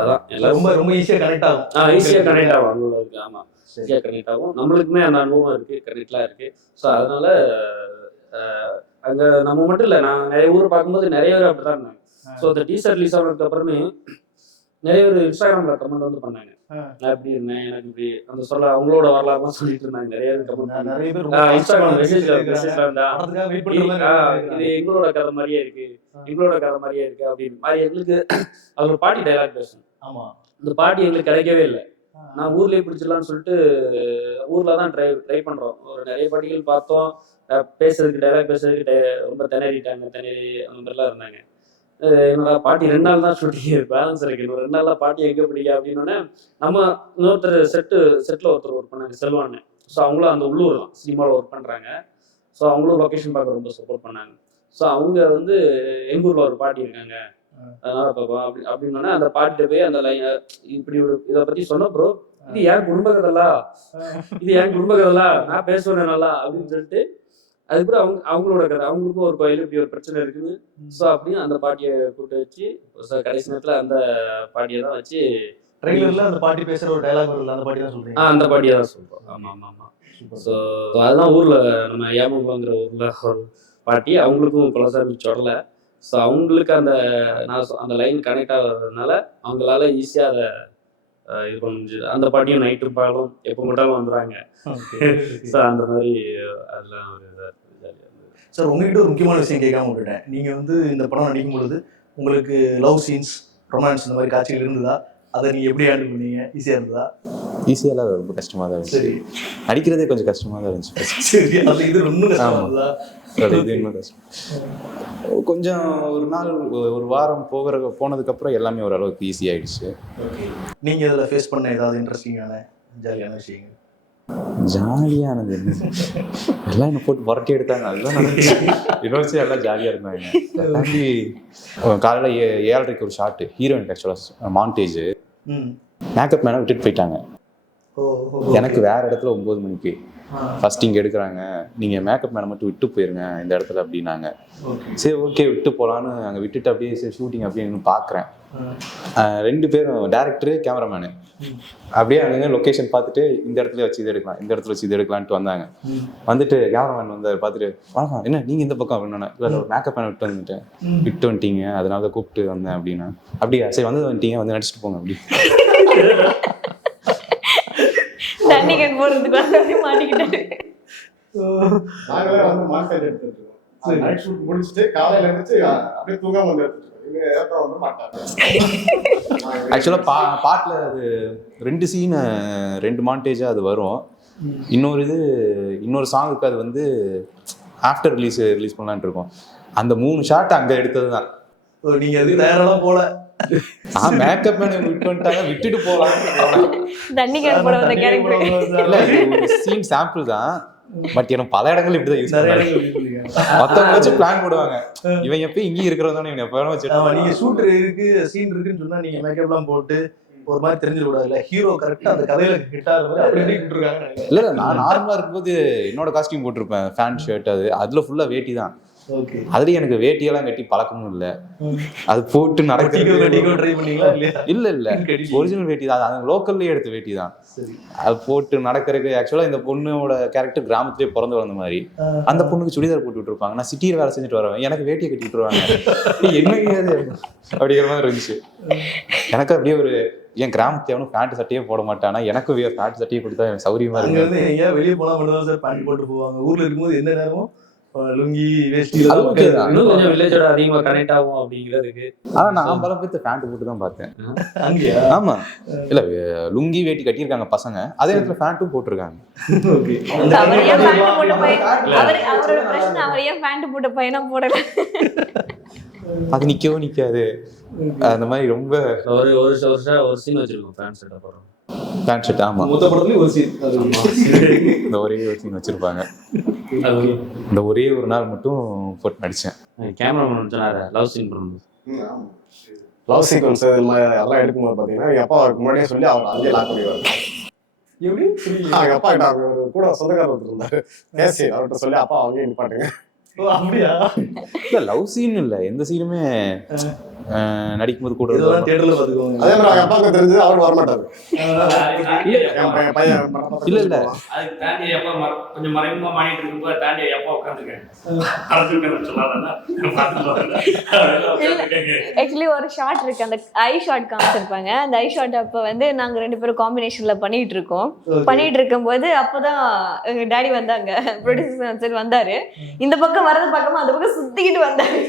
அதான் எல்லாம் ரொம்ப ரொம்ப ஈஸியாக கனெக்ட் ஆகும். ஈஸியாக கனெக்ட் ஆகும் அவங்களுக்கு. ஆமாம் ஈஸியாக கனெக்ட் ஆகும். நம்மளுக்குமே அந்த அனுபவம் இருக்குது, கனெக்ட்லாம் இருக்குது. ஸோ அதனால அங்கே நம்ம மட்டும் இல்லை, நான் நிறைய ஊர் பார்க்கும்போது நிறைய பேர் அப்படி தான் இருந்தாங்க. ஸோ அந்த டீசர் ரிலீஸ் ஆனதுக்கு அப்புறமே நிறைய பேர் இன்ஸ்டாகிராமில் கமெண்ட் வந்து பண்ணாங்க, நான் எப்படி இருந்தேன், எனக்கு இப்படி அந்த சொல்ல அவங்களோட வரலாறுலாம் சொல்லிட்டு இருந்தாங்க. நிறைய பேர் கமெண்ட், நிறைய பேர் இன்ஸ்டாகிராம் மெசேஜ்ல இருந்தா இது எங்களோட கதை மாதிரியே இருக்கு, எங்களோட கதை மாதிரியே இருக்கு அப்படின்னு மாதிரி. எங்களுக்கு அது ஒரு பாட்டி டைலாக் பேசணும். ஆமா இந்த பாட்டி எங்களுக்கு கிடைக்கவே இல்லை. நான் ஊர்லயே பிடிச்சிடலான்னு சொல்லிட்டு ஊர்ல தான் ட்ரை பண்றோம். ஒரு நிறைய பாட்டிகள் பார்த்தோம், பேசுறதுக்கு டைலாக் பேசுறதுக்கு ரொம்ப திணறிட்டாங்க, அந்த மாதிரிலாம் இருந்தாங்க. என்னோட பாட்டி 2 நாள் தான் ஷூட்டிங் பேலன்ஸ் இருக்கு, இன்னும் 2 நாள்ல பாட்டி எங்க பிடிக்க அப்படின்னோடனே நம்ம இன்னொருத்தர் செட்டில் ஒருத்தர் ஒர்க் பண்ணாங்க, செல்வான்னு. ஸோ அவங்களும் அந்த உள்ளூர் தான், சினிமாவில் ஒர்க் பண்றாங்க. ஸோ அவங்களும் லொக்கேஷன் பார்க்க ரொம்ப சப்போர்ட் பண்ணாங்க. ஸோ அவங்க வந்து எங்க ஊர்ல ஒரு பாட்டி இருக்காங்க, அதனால பார்ப்போம் அப்படின்னோடனே அந்த பாட்டிட்ட போய் அந்த லைன் இப்படி ஒரு இதை பத்தி சொன்ன ப்ரோ, இது ஏன் குடும்ப கதைலா, நான் பேசுவேன் நல்லா அப்படின்னு சொல்லிட்டு அதுக்கப்புறம் அவங்களோட கதை, அவங்களுக்கும் ஒரு கோயில் இப்படி ஒரு பிரச்சனை இருக்குது. ஸோ அப்படின்னு அந்த பாட்டியை கூப்பிட்டு வச்சு கடைசி நேரத்தில் அந்த பாட்டியை தான் வச்சு ட்ரெய்லர்ல அந்த பாட்டி பேசுற ஒரு டயலாக் வருது, அந்த பாட்டி தான் சொல்றீங்க? அந்த பாட்டியை தான் சொல்றோம். ஆமா ஆமா ஆமா ஸோ அதுதான் ஊர்ல நம்ம ஏமங்குளங்கிற ஊர்ல ஒரு பாட்டி, அவங்களுக்கும் குலசாமி சொல்லலை. ஸோ அவங்களுக்கு அந்த லைன் கனெக்ட் ஆகிறதுனால அவங்களால ஈஸியாக அதை இது பண்ண முடியுது. அந்த பாட்டியும் நைட்டு பாலும் எப்போ மட்டும் வந்துடுவாங்க. ஸோ அந்த மாதிரி அதெல்லாம் ஒரு இதாக இருக்குது, ஜாலியாக இருந்தது. சார் உங்ககிட்ட ஒரு முக்கியமான விஷயம் கேட்காம விட்டுட்டேன். நீங்கள் வந்து இந்த படம் நடிக்கும் பொழுது உங்களுக்கு லவ் சீன்ஸ், ரொமான்ஸ் இந்த மாதிரி காட்சிகள் இருந்ததா? அதை நீங்கள் எப்படி ஹேண்டில் பண்ணீங்க? ஈஸியாக இருந்ததா? ஈஸியாக இல்லை, ரொம்ப கஷ்டமாக தான் இருந்துச்சு. சரி, நடிக்கிறதே கொஞ்சம் கஷ்டமாக தான் இருந்துச்சு. சரி, அது இது இன்னும் கஷ்டமா? இது இன்னும் கஷ்டம். கொஞ்சம் ஒரு வாரம் போனதுக்கப்புறம் எல்லாமே ஓரளவுக்கு ஈஸி ஆயிடுச்சு. ஓகே, நீங்கள் இதில் ஃபேஸ் பண்ண ஏதாவது இன்ட்ரெஸ்டிங்கான ஜாலியான விஷயங்கள்? ஜாலியானது எல்லாம் என்ன போட்டு புரட்டி எடுத்தாங்க, அதுதான் நடந்துச்சு. யூனிவர்சிட்டி எல்லாம் ஜாலியாக இருந்தாங்க. தாண்டி காலையில் 7:30 ஒரு ஷார்ட்டு, ஹீரோயின் ஆக்சுவலாக மாண்டேஜ், மேக்கப் மேனை விட்டுட்டு போயிட்டாங்க. எனக்கு வேற இடத்துல 9 மணிக்கு ஃபர்ஸ்ட் இங்கே எடுக்கிறாங்க, நீங்கள் மேக்கப் மேனை மட்டும் விட்டு போயிருங்க இந்த இடத்துல அப்படின்னாங்க. சரி ஓகே விட்டு போகலான்னு அங்கே விட்டுட்டு அப்படியே சரி ஷூட்டிங் அப்படின்னு பார்க்குறேன். 2 பேரும் டேரக்டரு கேமராமேனு அப்படியே அங்கே லொக்கேஷன் பார்த்துட்டு இந்த இடத்துல வச்சு இது எடுக்கலாம், இந்த இடத்துல வச்சு இது எடுக்கலான்ட்டு வந்தாங்க. வந்துட்டு கேமராமேன் வந்து பார்த்துட்டு வணக்கம், என்ன நீங்கள் இந்த பக்கம் அப்படின்னா, இல்லை ஒரு மேக்கப் மேனை விட்டு வந்துட்டீங்க அதனால தான் கூப்பிட்டு வந்தேன் அப்படின்னா. அப்படியா சரி வந்துட்டீங்க, வந்து நடிச்சுட்டு போங்க அப்படி. தண்ணி கேன் போடுறதுக்கு வந்து மாட்டிக்கிட்டாரு. நாங்களே வந்து மாஸ்டர் எடுத்துட்டு இருக்கோம். நைட் ஷூட் முடிச்சுட்டு காலையில இருந்துச்சு அப்படியே தூங்காம வந்து எடுத்துட்டு ஆக்சுவலாக பாட்டில் அது 2 சீன் 2 மாண்டேஜாக அது வரும். இன்னொரு சாங்குக்கு அது வந்து ஆஃப்டர் ரிலீஸ் பண்ணலான்ட்டு இருக்கோம். அந்த 3 ஷாட் அங்கே எடுத்தது தான். நீங்கள் அது தயாரெல்லாம் போல மேக்கப் மேன் விட்டுட்டு போகலாம். தண்ணி கேன் போட வந்த கேரக்டர் இல்லை, ஒரு சீன் சாம்பிள் தான். பட் எனக்கு பல இடங்கள் இப்படிதான் யூஸ் பண்ணுவாங்க. மொத்தம் வச்சு பிளான் போடுவாங்க, இவன் எப்பயும் இங்கேயும் இருக்கிறதானே இவன் எப்ப வச்சு. நீங்க ஷூட் இருக்கு சீன் இருக்குன்னு சொன்னா நீங்க மேக்கப்லாம் போட்டு ஒரு மாதிரி தெரிஞ்சிடக்கூடாதுல்ல. ஹீரோ கரெக்டா அந்த கதையில ஹிட் ஆகிற மாதிரி அப்படி இருக்காங்க. இல்லை நான் நார்மலா இருக்கும்போது என்னோட காஸ்டியூம் போட்டிருப்பேன், ஃபேண்ட் ஷர்ட், அதுல ஃபுல்லா வேட்டி தான். அதுலயும் எனக்கு வேட்டியெல்லாம் கட்டி பழக்கமும் இல்லை. அது போட்டு நடக்கிறது இல்ல ஒரிஜினல் வேட்டி தான், அது லோக்கல்லே எடுத்த வேட்டி தான். அது போட்டு நடக்கிறதுக்கு ஆக்சுவலா இந்த பொண்ணோட கேரக்டர் கிராமத்திலே பிறந்து வளர்ந்த மாதிரி. அந்த பொண்ணுக்கு சுடிதார் போட்டு விட்டுருப்பாங்க, நான் சிட்டியில் வேலை செஞ்சுட்டு வரேன், எனக்கு வேட்டியை கட்டி விட்டுருவாங்க. என்ன அப்படிங்கிற மாதிரி இருந்துச்சு எனக்கு. அப்படியே ஒரு என் கிராமத்தை எவனும் பேண்ட் சட்டையே போட மாட்டானா, எனக்கு பேண்ட் சட்டையை கொடுத்தா எனக்கு சௌரியமா இருக்கு. வெளியே போனா மட்டும் சார் பேண்ட் போட்டு போவாங்க. ஊர்ல இருக்கும்போது எந்த நேரமும் லுங்கி வேஷ்டி கொஞ்சம் வில்லேஜோட அதிகமா கனெக்ட் ஆகும் அப்படிங்கிறதுக்கு. ஆனா நான் பல பேர்த்த பேண்ட் போட்டு தான் பார்த்தேன். ஆமா, இல்ல லுங்கி வேட்டி கட்டியிருக்காங்க பசங்க, அதே இடத்துல பேண்ட்டும் போட்டிருக்காங்க. அவரோட பிரச்சனை, அவர் ஏன் பேண்ட் போட்ட பையனா போடல. அது நிற்கவும் நிற்காது. அந்த மாதிரி ரொம்ப ஒரு ஒரு ஒரு சீன் வச்சிருக்கோம் பேண்ட் ஷர்ட் அப்புறம் பேண்ட் ஷர்ட். ஆமாம், மொத்த படத்துலயும் ஒரு சீன் இந்த ஒரே ஒரு சீன் வச்சுருப்பாங்க. அது இந்த ஒரே ஒரு நாள் மட்டும் போட்டு நடித்தேன். கேமராமேன் சொன்னாரு லவ் சீன் பண்ணும்போது லவ் சீக்வன்ஸ் இது மாதிரி எல்லாம் எடுக்கும்போது பார்த்தீங்கன்னா எங்கள் அப்பா அவருக்கு முன்னாடியே சொல்லி அவர் அங்கேயே லாக் பண்ணிடுவார். எப்படி எங்கள் அப்பா கிட்ட அவர் கூட சொந்தக்காரர் ஒருத்தர் இருந்தார், பேசி அவர்கிட்ட சொல்லி அப்பா அங்கேயே நிப்பாட்டுங்க. அப்படியா? இல்லை லவ் சீன் இல்லை, எந்த சீனுமே நடிக்கும்போது கூட இதெல்லாம் தியேட்டர்ல பாத்துக்கோங்க. அதே மாதிரி அவங்க அப்பாவுக்கு தெரிஞ்சது அவர் வரமாட்டாரு. என் பையன் இல்லை இல்லை அதுக்கு தாண்டி எப்போ கொஞ்சம் மறைமுகமாக மாட்டிட்டு இருக்கும்போது தாண்டி எப்போ உட்காந்துருக்கேன் ஆக்சுவலி ஒரு ஷார்ட் இருக்கு, அந்த ஐ ஷார்ட் காமிச்சிருப்பாங்க. அந்த ஐ ஷார்ட் அப்போ வந்து நாங்கள் 2 பேரும் காம்பினேஷன்ல பண்ணிட்டு இருக்கோம். பண்ணிட்டு இருக்கும்போது அப்போதான் எங்க டேடி வந்தாங்க, ப்ரொடியூசர் வந்தாரு. இந்த பக்கம் வரது பக்கமா அந்த பக்கம் சுத்திக்கிட்டு வந்தாரு.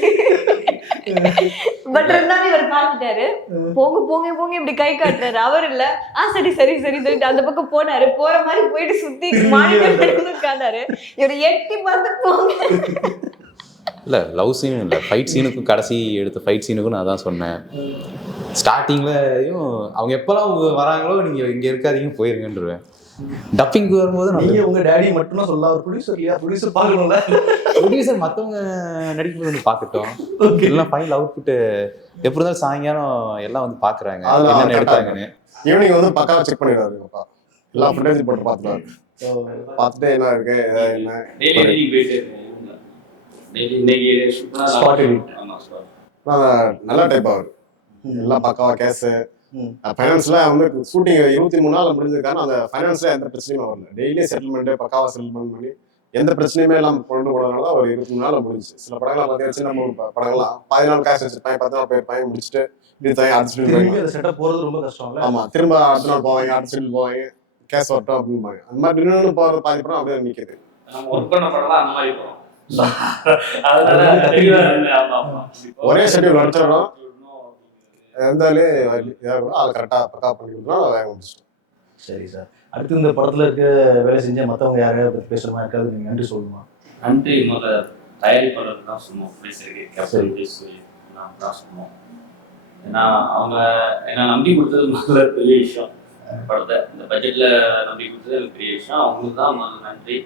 பட் இருந்தாலும் இவர் பார்த்துட்டாரு. போங்க போங்க போங்க இப்படி கை காட்டுறாரு. அவர் இல்ல சரி சரி சரி சொல்லிட்டு அந்த பக்கம் போனாரு. போற மாதிரி போயிட்டு சுத்தி மானிட்டர் உட்கார்ந்தாரு. இவர் எட்டி பார்த்து போங்க. இல்லை லவ் சீனும் இல்லை, ஃபைட் சீனுக்கும் கடைசி எடுத்த ஃபைட் சீனுக்கும் நான் தான் சொன்னேன். ஸ்டார்டிங்லையும் அவங்க எப்போல்லாம் வராங்களோ நீங்கள் இங்கே இருக்காதீங்க போயிருங்கன்றுவேன். டப்பிங்க்கு வரும்போது நீங்க உங்க டேடி மட்டும் சொல்ல, ஒரு ப்ரொடியூசர் இல்லையா? ப்ரொடியூசர் பார்க்கணும்ல. ப்ரொடியூசர் மற்றவங்க நடிக்கும்போது வந்து பார்க்கட்டும். எல்லாம் ஃபைனல் அவுட்புட்டு எப்படி இருந்தாலும் சாயங்காலம் எல்லாம் வந்து பார்க்குறாங்க என்னென்ன எடுத்தாங்கன்னு. ஈவினிங் வந்து பக்காவா செக் பண்ணிடுவாரு அப்பா. எல்லா ஃபுட்டேஜ் போட்டு பார்த்துட்டாரு. பார்த்துட்டு என்ன இருக்கு என்ன நல்ல டைப் அவர். எல்லாம் பக்காவா கேஸ் ஃபைனான்ஸ்ல வந்து ஷூட்டிங் 23 நாள் முடிஞ்சிருக்காரு. அந்த ஃபைனான்ஸ்ல எந்த பிரச்சனையும் வரல. டெய்லி செட்டில்மெண்ட் பக்காவா செட்டில்மெண்ட் பண்ணி எந்த பிரச்சனையுமே எல்லாம் கொண்டு போனதுனால ஒரு 23 நாள் முடிஞ்சிச்சு. சில படங்கள் பார்த்தீங்கன்னா சின்ன படங்கள்லாம் 14 நாள் காசு வச்சிருப்பாங்க, 10 நாள் போயிருப்பாங்க, முடிச்சுட்டு அடுத்த செட்டப் போறது ரொம்ப கஷ்டம். ஆமா, திரும்ப அடுத்த நாள் போவாங்க, அடுத்த ஷெட்யூல் போவாங்க, கேஸ் வரட்டும் அப்படின்பாங்க. அந்த மாதிரி நின்று போறது பாதி படம் அப்படியே நிற்குது. ஒரே ஷெட்யூல் அடிச்சிடறோம், இருந்தாலே அதை கரெக்டாக பக்கா பண்ணி கொடுத்தோம், வேக முடிச்சிட்டோம். சரி சார், அடுத்து இந்த படத்துல இருக்க வேலை செஞ்ச மற்றவங்க யாரையாவது பற்றி பேசுற மாதிரி இருக்காது, நீங்க நன்றி சொல்லுமா? நன்றி முதல்ல தயாரிப்பாளர் தான் சொன்னோம், நான் சொன்னோம். ஏன்னா அவங்க என்ன நம்பி கொடுத்தது முதல்ல பெரிய விஷயம். படத்தை இந்த பட்ஜெட்ல நம்பி கொடுத்தது எனக்கு பெரிய விஷயம். அவங்களுக்கு தான் முதல்ல நன்றி.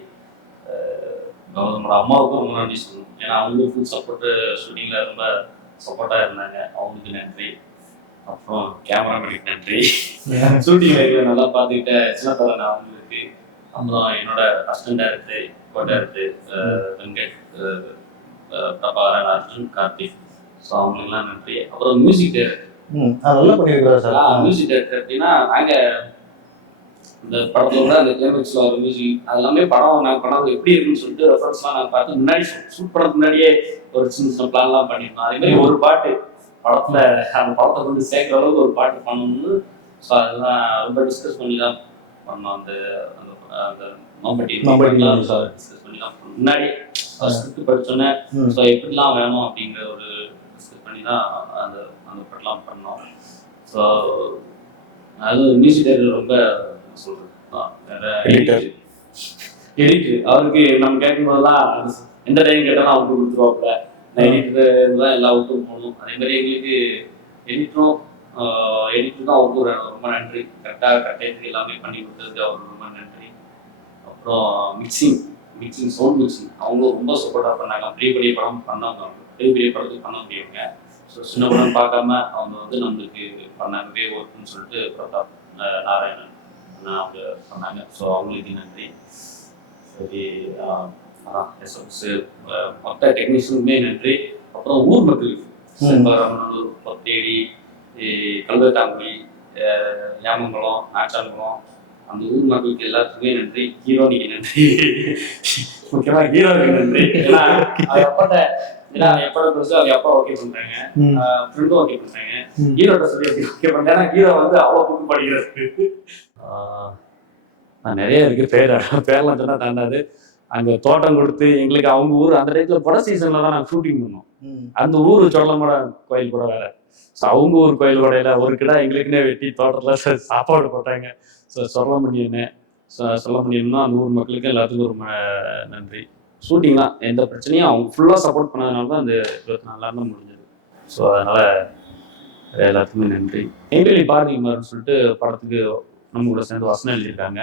கௌதமோட அம்மாவுக்கும் ரொம்ப நன்றி சொல்லணும். ஏன்னா அவங்களும் ஃபுல் சப்போர்ட்டு, ஷூட்டிங்ல ரொம்ப சப்போர்ட்டாக இருந்தாங்க, அவங்களுக்கு நன்றி. அப்புறம் கேமராமேனுக்கு நன்றி, ஷூட்டிங்ல நல்லா பார்த்துக்கிட்ட சின்னத்தவன் அவங்களுக்கு. அப்புறம் என்னோட assistant director, co director Venkat, Prabhakaran, Arjun, Karthik, so அவங்களுக்குலாம் நன்றி. அப்புறம் மியூசிக் டைரக்டர், மியூசிக் டைரக்டர் அப்படின்னா நாங்கள் இந்த படத்தோட அந்த கிளைமேக்ஸில் ஒரு மியூசிக் அது எல்லாமே படம் நாங்கள் படம் எப்படி இருக்குன்னு சொல்லிட்டு ரெஃபரன்ஸ்லாம் நாங்கள் பார்த்து முன்னாடி ஷூட் பண்ணுறதுக்கு முன்னாடியே ஒரு சின்ன சின்ன பிளான்லாம் பண்ணியிருந்தோம். அதே மாதிரி ஒரு பாட்டு படத்தில் அந்த படத்தை கொண்டு சேர்க்குற அளவுக்கு ஒரு பாட்டு பண்ணணும்னு, ஸோ அதெல்லாம் ரொம்ப டிஸ்கஸ் பண்ணி தான் பண்ணோம். அந்த அந்த மாம்பட்டிலாம் டிஸ்கஸ் பண்ணி தான் பண்ணோம். முன்னாடி ஸ்கிரிப்ட் படிச்சோன்னே ஸோ எப்படிலாம் வேணும் அப்படிங்கிற ஒரு டிஸ்கஸ் பண்ணி தான் அந்த அந்த பாட்டெலாம் பண்ணோம். ஸோ அது மியூசிக் டைரக்டர் ரொம்ப சொல்றது எடிட்டர் அவருக்கு நம்ம கேட்கும்போதெல்லாம் எந்த டைம் கேட்டாலும் அவுட்டு கொடுத்துருவாப்புல. எடிட்டர் தான் எல்லா அவுட்டும் போகணும். அதே மாதிரி எங்களுக்கு எடிட்டர் தான் அவருக்கு ரொம்ப நன்றி. கரெக்டாக எல்லாமே பண்ணி கொடுத்ததுக்கு அவருக்கு ரொம்ப நன்றி. அப்புறம் மிக்சிங் சவுண்ட் மிக்சிங் அவங்களும் ரொம்ப சப்போர்ட்டாக பண்ணாங்க. பெரிய பெரிய படம் பண்ணவங்க, பெரிய படத்துக்கு பண்ண முடியவங்க. ஸோ சின்ன படம் பார்க்காம அவங்க வந்து நம்மளுக்கு பண்ணாங்க ஒர்க்குன்னு சொல்லிட்டு பிரதாப் நாராயணன் அவங்க பண்ணாங்க. ஸோ அவங்களுக்கு நன்றி. சரி, மொத்த டெக்னீஷியனுக்குமே நன்றி. அப்புறம் ஊர் மக்களுக்கு செம்பரமநல்லூர், பொத்தேரி, கல்வெட்டாங்குடி, யாமங்குளம், நாச்சாங்குளம், அந்த ஊர் மக்களுக்கு எல்லாத்துக்குமே நன்றி. ஹீரோனிக்கு நன்றி, முக்கியமாக ஹீரோனுக்கு நன்றி. ஏன்னா எப்போட ட்ரெஸ் அவங்க அப்பா ஓகே பண்றாங்க, ஃப்ரெண்டும் ஓகே பண்றாங்க, ஹீரோட சொல்லி ஓகே பண்றாங்க. ஏன்னா ஹீரோ வந்து அவ்வளோ புக்கு படிக்கிறது நிறைய இருக்கு. பேர்லாம் சொன்னா தாண்டாது. அங்கே தோட்டம் கொடுத்து எங்களுக்கு அவங்க ஊர் அந்த டைத்துல கொடை சீசன்ல தான் நாங்கள் ஷூட்டிங் பண்ணோம். அந்த ஊர் சொல்லமோட கோயில் கூட வேற. ஸோ அவங்க ஊர் கோயில் கூடையில ஒரு கிடா எங்களுக்குன்னே வெட்டி தோட்டத்தில் சாப்பாடு போட்டாங்க. ஸோ சொல்ல முடியும்னா அந்த ஊர் மக்களுக்கு எல்லாத்துக்கும் ரொம்ப நன்றி. ஷூட்டிங்லாம் எந்த பிரச்சனையும் அவங்க ஃபுல்லாக சப்போர்ட் பண்ணதுனால தான் அந்த 24 நாள் முடிஞ்சது. ஸோ அதனால் எல்லாத்துக்குமே நன்றி. நெய்வேலி பாரதிகுமார்னு சொல்லிட்டு படத்துக்கு நம்ம கூட சேர்ந்து வசனம் எழுதியிருக்காங்க.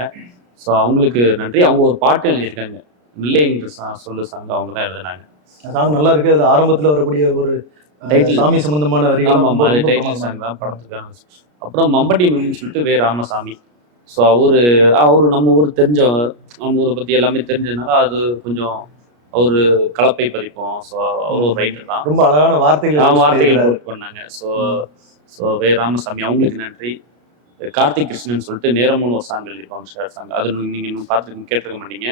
ஸோ அவங்களுக்கு நன்றி. அவங்க ஒரு பாட்டு எழுதியிருக்காங்க, இல்லைங்கிற சொல்லு சாங் அவங்க தான் எழுதினாங்க. சாங் நல்லா இருக்கு. அது ஆரம்பத்தில் வரக்கூடிய ஒரு டைட்டில் சாமி சம்பந்தமான டைட்டில் சாங் தான் படத்துக்கான. அப்புறம் மம்பட்டின்னு சொல்லிட்டு வே ராமசாமி. ஸோ அவரு நம்ம ஊர் தெரிஞ்சவர், நம்ம ஊரை பற்றி எல்லாமே தெரிஞ்சதுனால அது கொஞ்சம் அவரு கலப்பை பதிப்போம். ஸோ அவரும் ஒரு ரைட்டர் தான், ரொம்ப அழகான வார்த்தைகள் ஒர்க் பண்ணாங்க. ஸோ வே ராமசாமி அவங்களுக்கு நன்றி. கார்த்திக் கிருஷ்ணன் சொல்லிட்டு நேரமும் ஒரு சாங் எழுதியிருப்பாங்க, ஷேர் சாங். அது நீங்கள் இன்னும் பார்த்து கேட்டிருக்க மாட்டீங்க.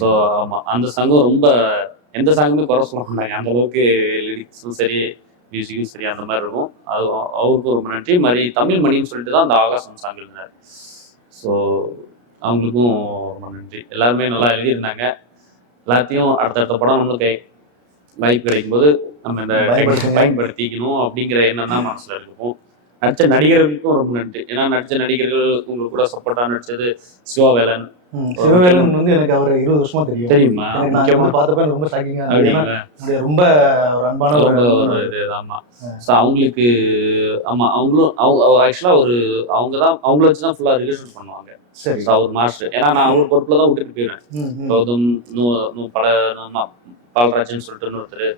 ஸோ ஆமாம், அந்த சாங்கும் ரொம்ப எந்த சாங்குமே குறை சொல்ல மாட்டாங்க, அந்த அளவுக்கு லிரிக்ஸும் சரி மியூசிக்கும் சரி அந்த மாதிரி இருக்கும். அது அவருக்கும் ரொம்ப நன்றி. மாதிரி தமிழ் மணின்னு சொல்லிட்டு தான் அந்த ஆகாசம் சாங் எழுதினார். ஸோ அவங்களுக்கும் ரொம்ப நன்றி. எல்லாருமே நல்லா எழுதியிருந்தாங்க. எல்லாத்தையும் அடுத்தடுத்த படம் வந்து வாய்ப்பு கிடைக்கும்போது நம்ம இந்த பயன்படுத்திக்கணும் அப்படிங்கிற எண்ணம் தான் மனசில் இருக்கும். நடித்த நடிகர்களுக்கும் ரொம்ப நன்றி. ஏன்னா நடித்த நடிகர்கள் உங்களுக்கு கூட சப்போர்ட்டாக நடித்தது சிவாவேலன். சிவவேலன் வந்து எனக்கு அவர் 20 வருஷமா தெரியுமா? முக்கியமாக பார்த்தப்ப ரொம்ப ஷாக்கிங்கா, ரொம்ப ஒரு அன்பான ஒரு இது. ஆமாம். ஸோ அவங்களுக்கு ஆமாம், அவங்களும் ஆக்சுவலாக அவங்கள வச்சு தான் ஃபுல்லாக ரிலேஷன் பண்ணுவாங்க. ஸோ அவர் மாஸ்டர். ஏன்னா நான் அவர் பொறுப்பில் தான் விட்டுட்டு போயிடுவேன். கௌதம் பால்ராஜன் சொல்லிட்டு ஒருத்தர்,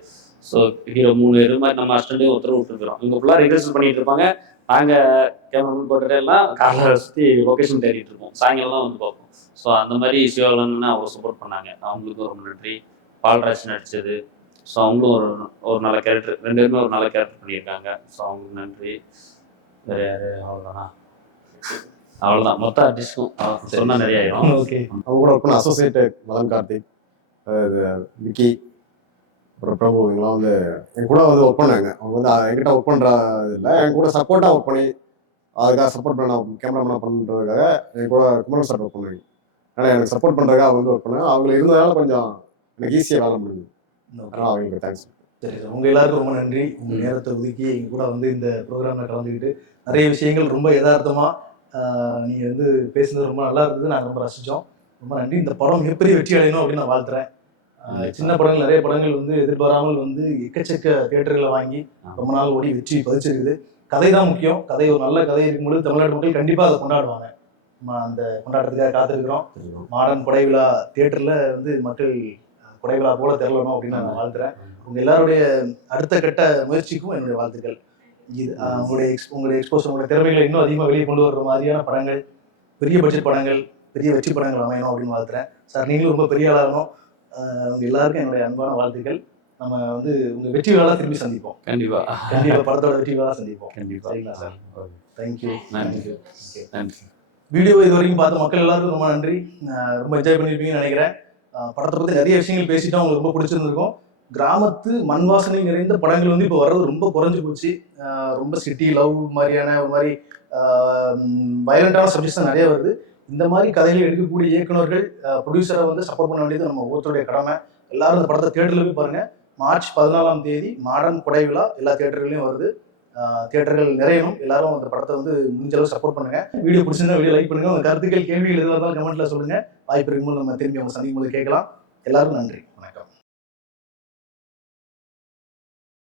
ஸோ ஹீரோ 3 பேர் மாதிரி நம்ம அஸ்டண்ட்லேயும் ஒருத்தர் விட்டுருக்குறோம். இவங்க ஃபுல்லாக ரிஹர்சல் பண்ணிட்டு இருப்பாங்க. நாங்கள் கேமரா போட்டுட்டு எல்லாம் காரில் சுற்றி லொக்கேஷன் தேடிட்டு இருப்போம். சாயங்காலம் வந்து பார்ப்போம். ஸோ அந்த மாதிரி சிவாலன்னு அவ்வளோ சப்போர்ட் பண்ணாங்க. அவங்களுக்கும் ரொம்ப நன்றி. பால்ராஜ் நடித்தது, ஸோ அவங்களும் ஒரு நல்ல கேரக்டர், 2 பேருமே ஒரு நல்ல கேரக்டர் பண்ணியிருக்காங்க. ஸோ அவங்களுக்கு நன்றி. வேறு யார்? அவ்வளோதான் மொத்த ஆர்டிஸ்டும் சொன்னால் நிறைய ஆயிரும். ஓகே. அவங்க கூட ஒர்க் பண்ண அசோசியேட் மதன் கார்த்திக், விக்கி, அப்புறம் பிரபு, இவங்களாம் வந்து என் கூட வந்து ஒர்க் பண்ணாங்க. அவங்க வந்து என்கிட்ட ஒர்க் பண்ணுறது இல்லை, என் கூட சப்போர்ட்டாக ஒர்க் பண்ணி அதுக்காக சப்போர்ட் பண்ண கேமராமேனாக பண்ணுறதுக்காக என் கூட குமரன் சார் ஒர்க் பண்ணுவாங்க. ஆனால் எனக்கு சப்போர்ட் பண்ணுறதுக்காக அவங்க வந்து ஒர்க் பண்ணாங்க. அவங்க இருந்ததுனால கொஞ்சம் எனக்கு ஈஸியாக வேலை முடியுது. அதனால் அவங்களுக்கு தேங்க்ஸ். சரி சார், உங்கள் எல்லாருக்கும் ரொம்ப நன்றி. உங்கள் நேரத்தை ஒதுக்கி எங்கள் கூட வந்து இந்த ப்ரோக்ராமில் கலந்துக்கிட்டு நிறைய விஷயங்கள் ரொம்ப யதார்த்தமாக நீங்கள் வந்து பேசுனது ரொம்ப நல்லா இருந்தது. நாங்கள் ரொம்ப ரசித்தோம். ரொம்ப நன்றி. இந்த படம் மிகப்பெரிய வெற்றி அடையணும் அப்படின்னு நான் வாழ்த்துறேன். சின்ன படங்கள், நிறைய படங்கள் வந்து எதிர்பாராமல் வந்து எக்கச்சக்க தியேட்டர்களை வாங்கி ரொம்ப நாள் ஓடி வெற்றி பதிச்சிருக்குது. கதை தான் முக்கியம். கதை ஒரு நல்ல கதை இருக்கும்போது தமிழ்நாட்டு மக்கள் கண்டிப்பாக அதை கொண்டாடுவாங்க. நம்ம அந்த கொண்டாடுறதுக்காக காத்திருக்கிறோம். மாடர்ன் கொடை விழா தியேட்டரில் வந்து மக்கள் கொடை விழா போல திரளணும் அப்படின்னு நான் வாழ்த்துறேன். உங்கள் எல்லாருடைய அடுத்த கட்ட முயற்சிக்கும் என்னுடைய வாழ்த்துக்கள். இது உங்களுடைய எக்ஸ்போஸ், உங்களுடைய திறமைகளை இன்னும் அதிகமாக வெளியே கொண்டு வர்ற மாதிரியான படங்கள், பெரிய பட்ஜெட் படங்கள், பெரிய வெற்றி படங்கள் அமையணும் அப்படின்னு வாழ்த்துறேன். சார், நீங்களும் ரொம்ப பெரிய ஆளாகணும். உங்க எல்லாருக்கும் என்னுடைய அன்பான வாழ்த்துக்கள். நம்ம வந்து உங்க வெற்றி விழா திரும்பி சந்திப்போம். கண்டிப்பா படத்தோட வெற்றி விழா சந்திப்போம். கண்டிப்பா. சரிங்களா சார்? தேங்க்யூ. நன்றி. வீடியோ இது வரைக்கும் பார்த்த மக்கள் எல்லாருக்கும் ரொம்ப நன்றி. ரொம்ப என்ஜாய் பண்ணியிருப்பீங்கன்னு நினைக்கிறேன். படத்தை பற்றி நிறைய விஷயங்கள் பேசிட்டோம். உங்களுக்கு ரொம்ப பிடிச்சிருந்துருக்கும். கிராமத்து மண் வாசனை நிறைந்த படங்கள் வந்து இப்போ வர்றது ரொம்ப குறைஞ்சி போச்சு. ரொம்ப சிட்டி லவ் மாதிரியான ஒரு மாதிரி வயலண்டான சப்ஜெக்ட்ஸ் நிறைய வருது. இந்த மாதிரி கதைகளை எடுக்கக்கூடிய இயக்குநர்கள், ப்ரொடியூசரை வந்து சப்போர்ட் பண்ண வேண்டியது நம்ம ஒவ்வொருத்தருடைய கடமை. எல்லாரும் இந்த படத்தை தியேட்டரில் போய் பாருங்கள். மார்ச் 14ஆம் தேதி மாடர்ன் கொடை விழா எல்லா தியேட்டர்களையும் வருது. தியேட்டர்கள் நிறையணும். எல்லாரும் அந்த படத்தை வந்து முடிஞ்ச அளவு சப்போர்ட் பண்ணுங்க. வீடியோ பிடிச்சிருந்தா வீடியோ லைக் பண்ணுங்க. உங்க கருத்துக்கள், கேள்விகள் எதுவாக இருந்தாலும் கமெண்ட்ல சொல்லுங்க. வாய்ப்பு இருக்கும்போது நம்ம திரும்பி அவங்க சந்திக்கும் போது கேட்கலாம். எல்லாருக்கும் நன்றி. வணக்கம்.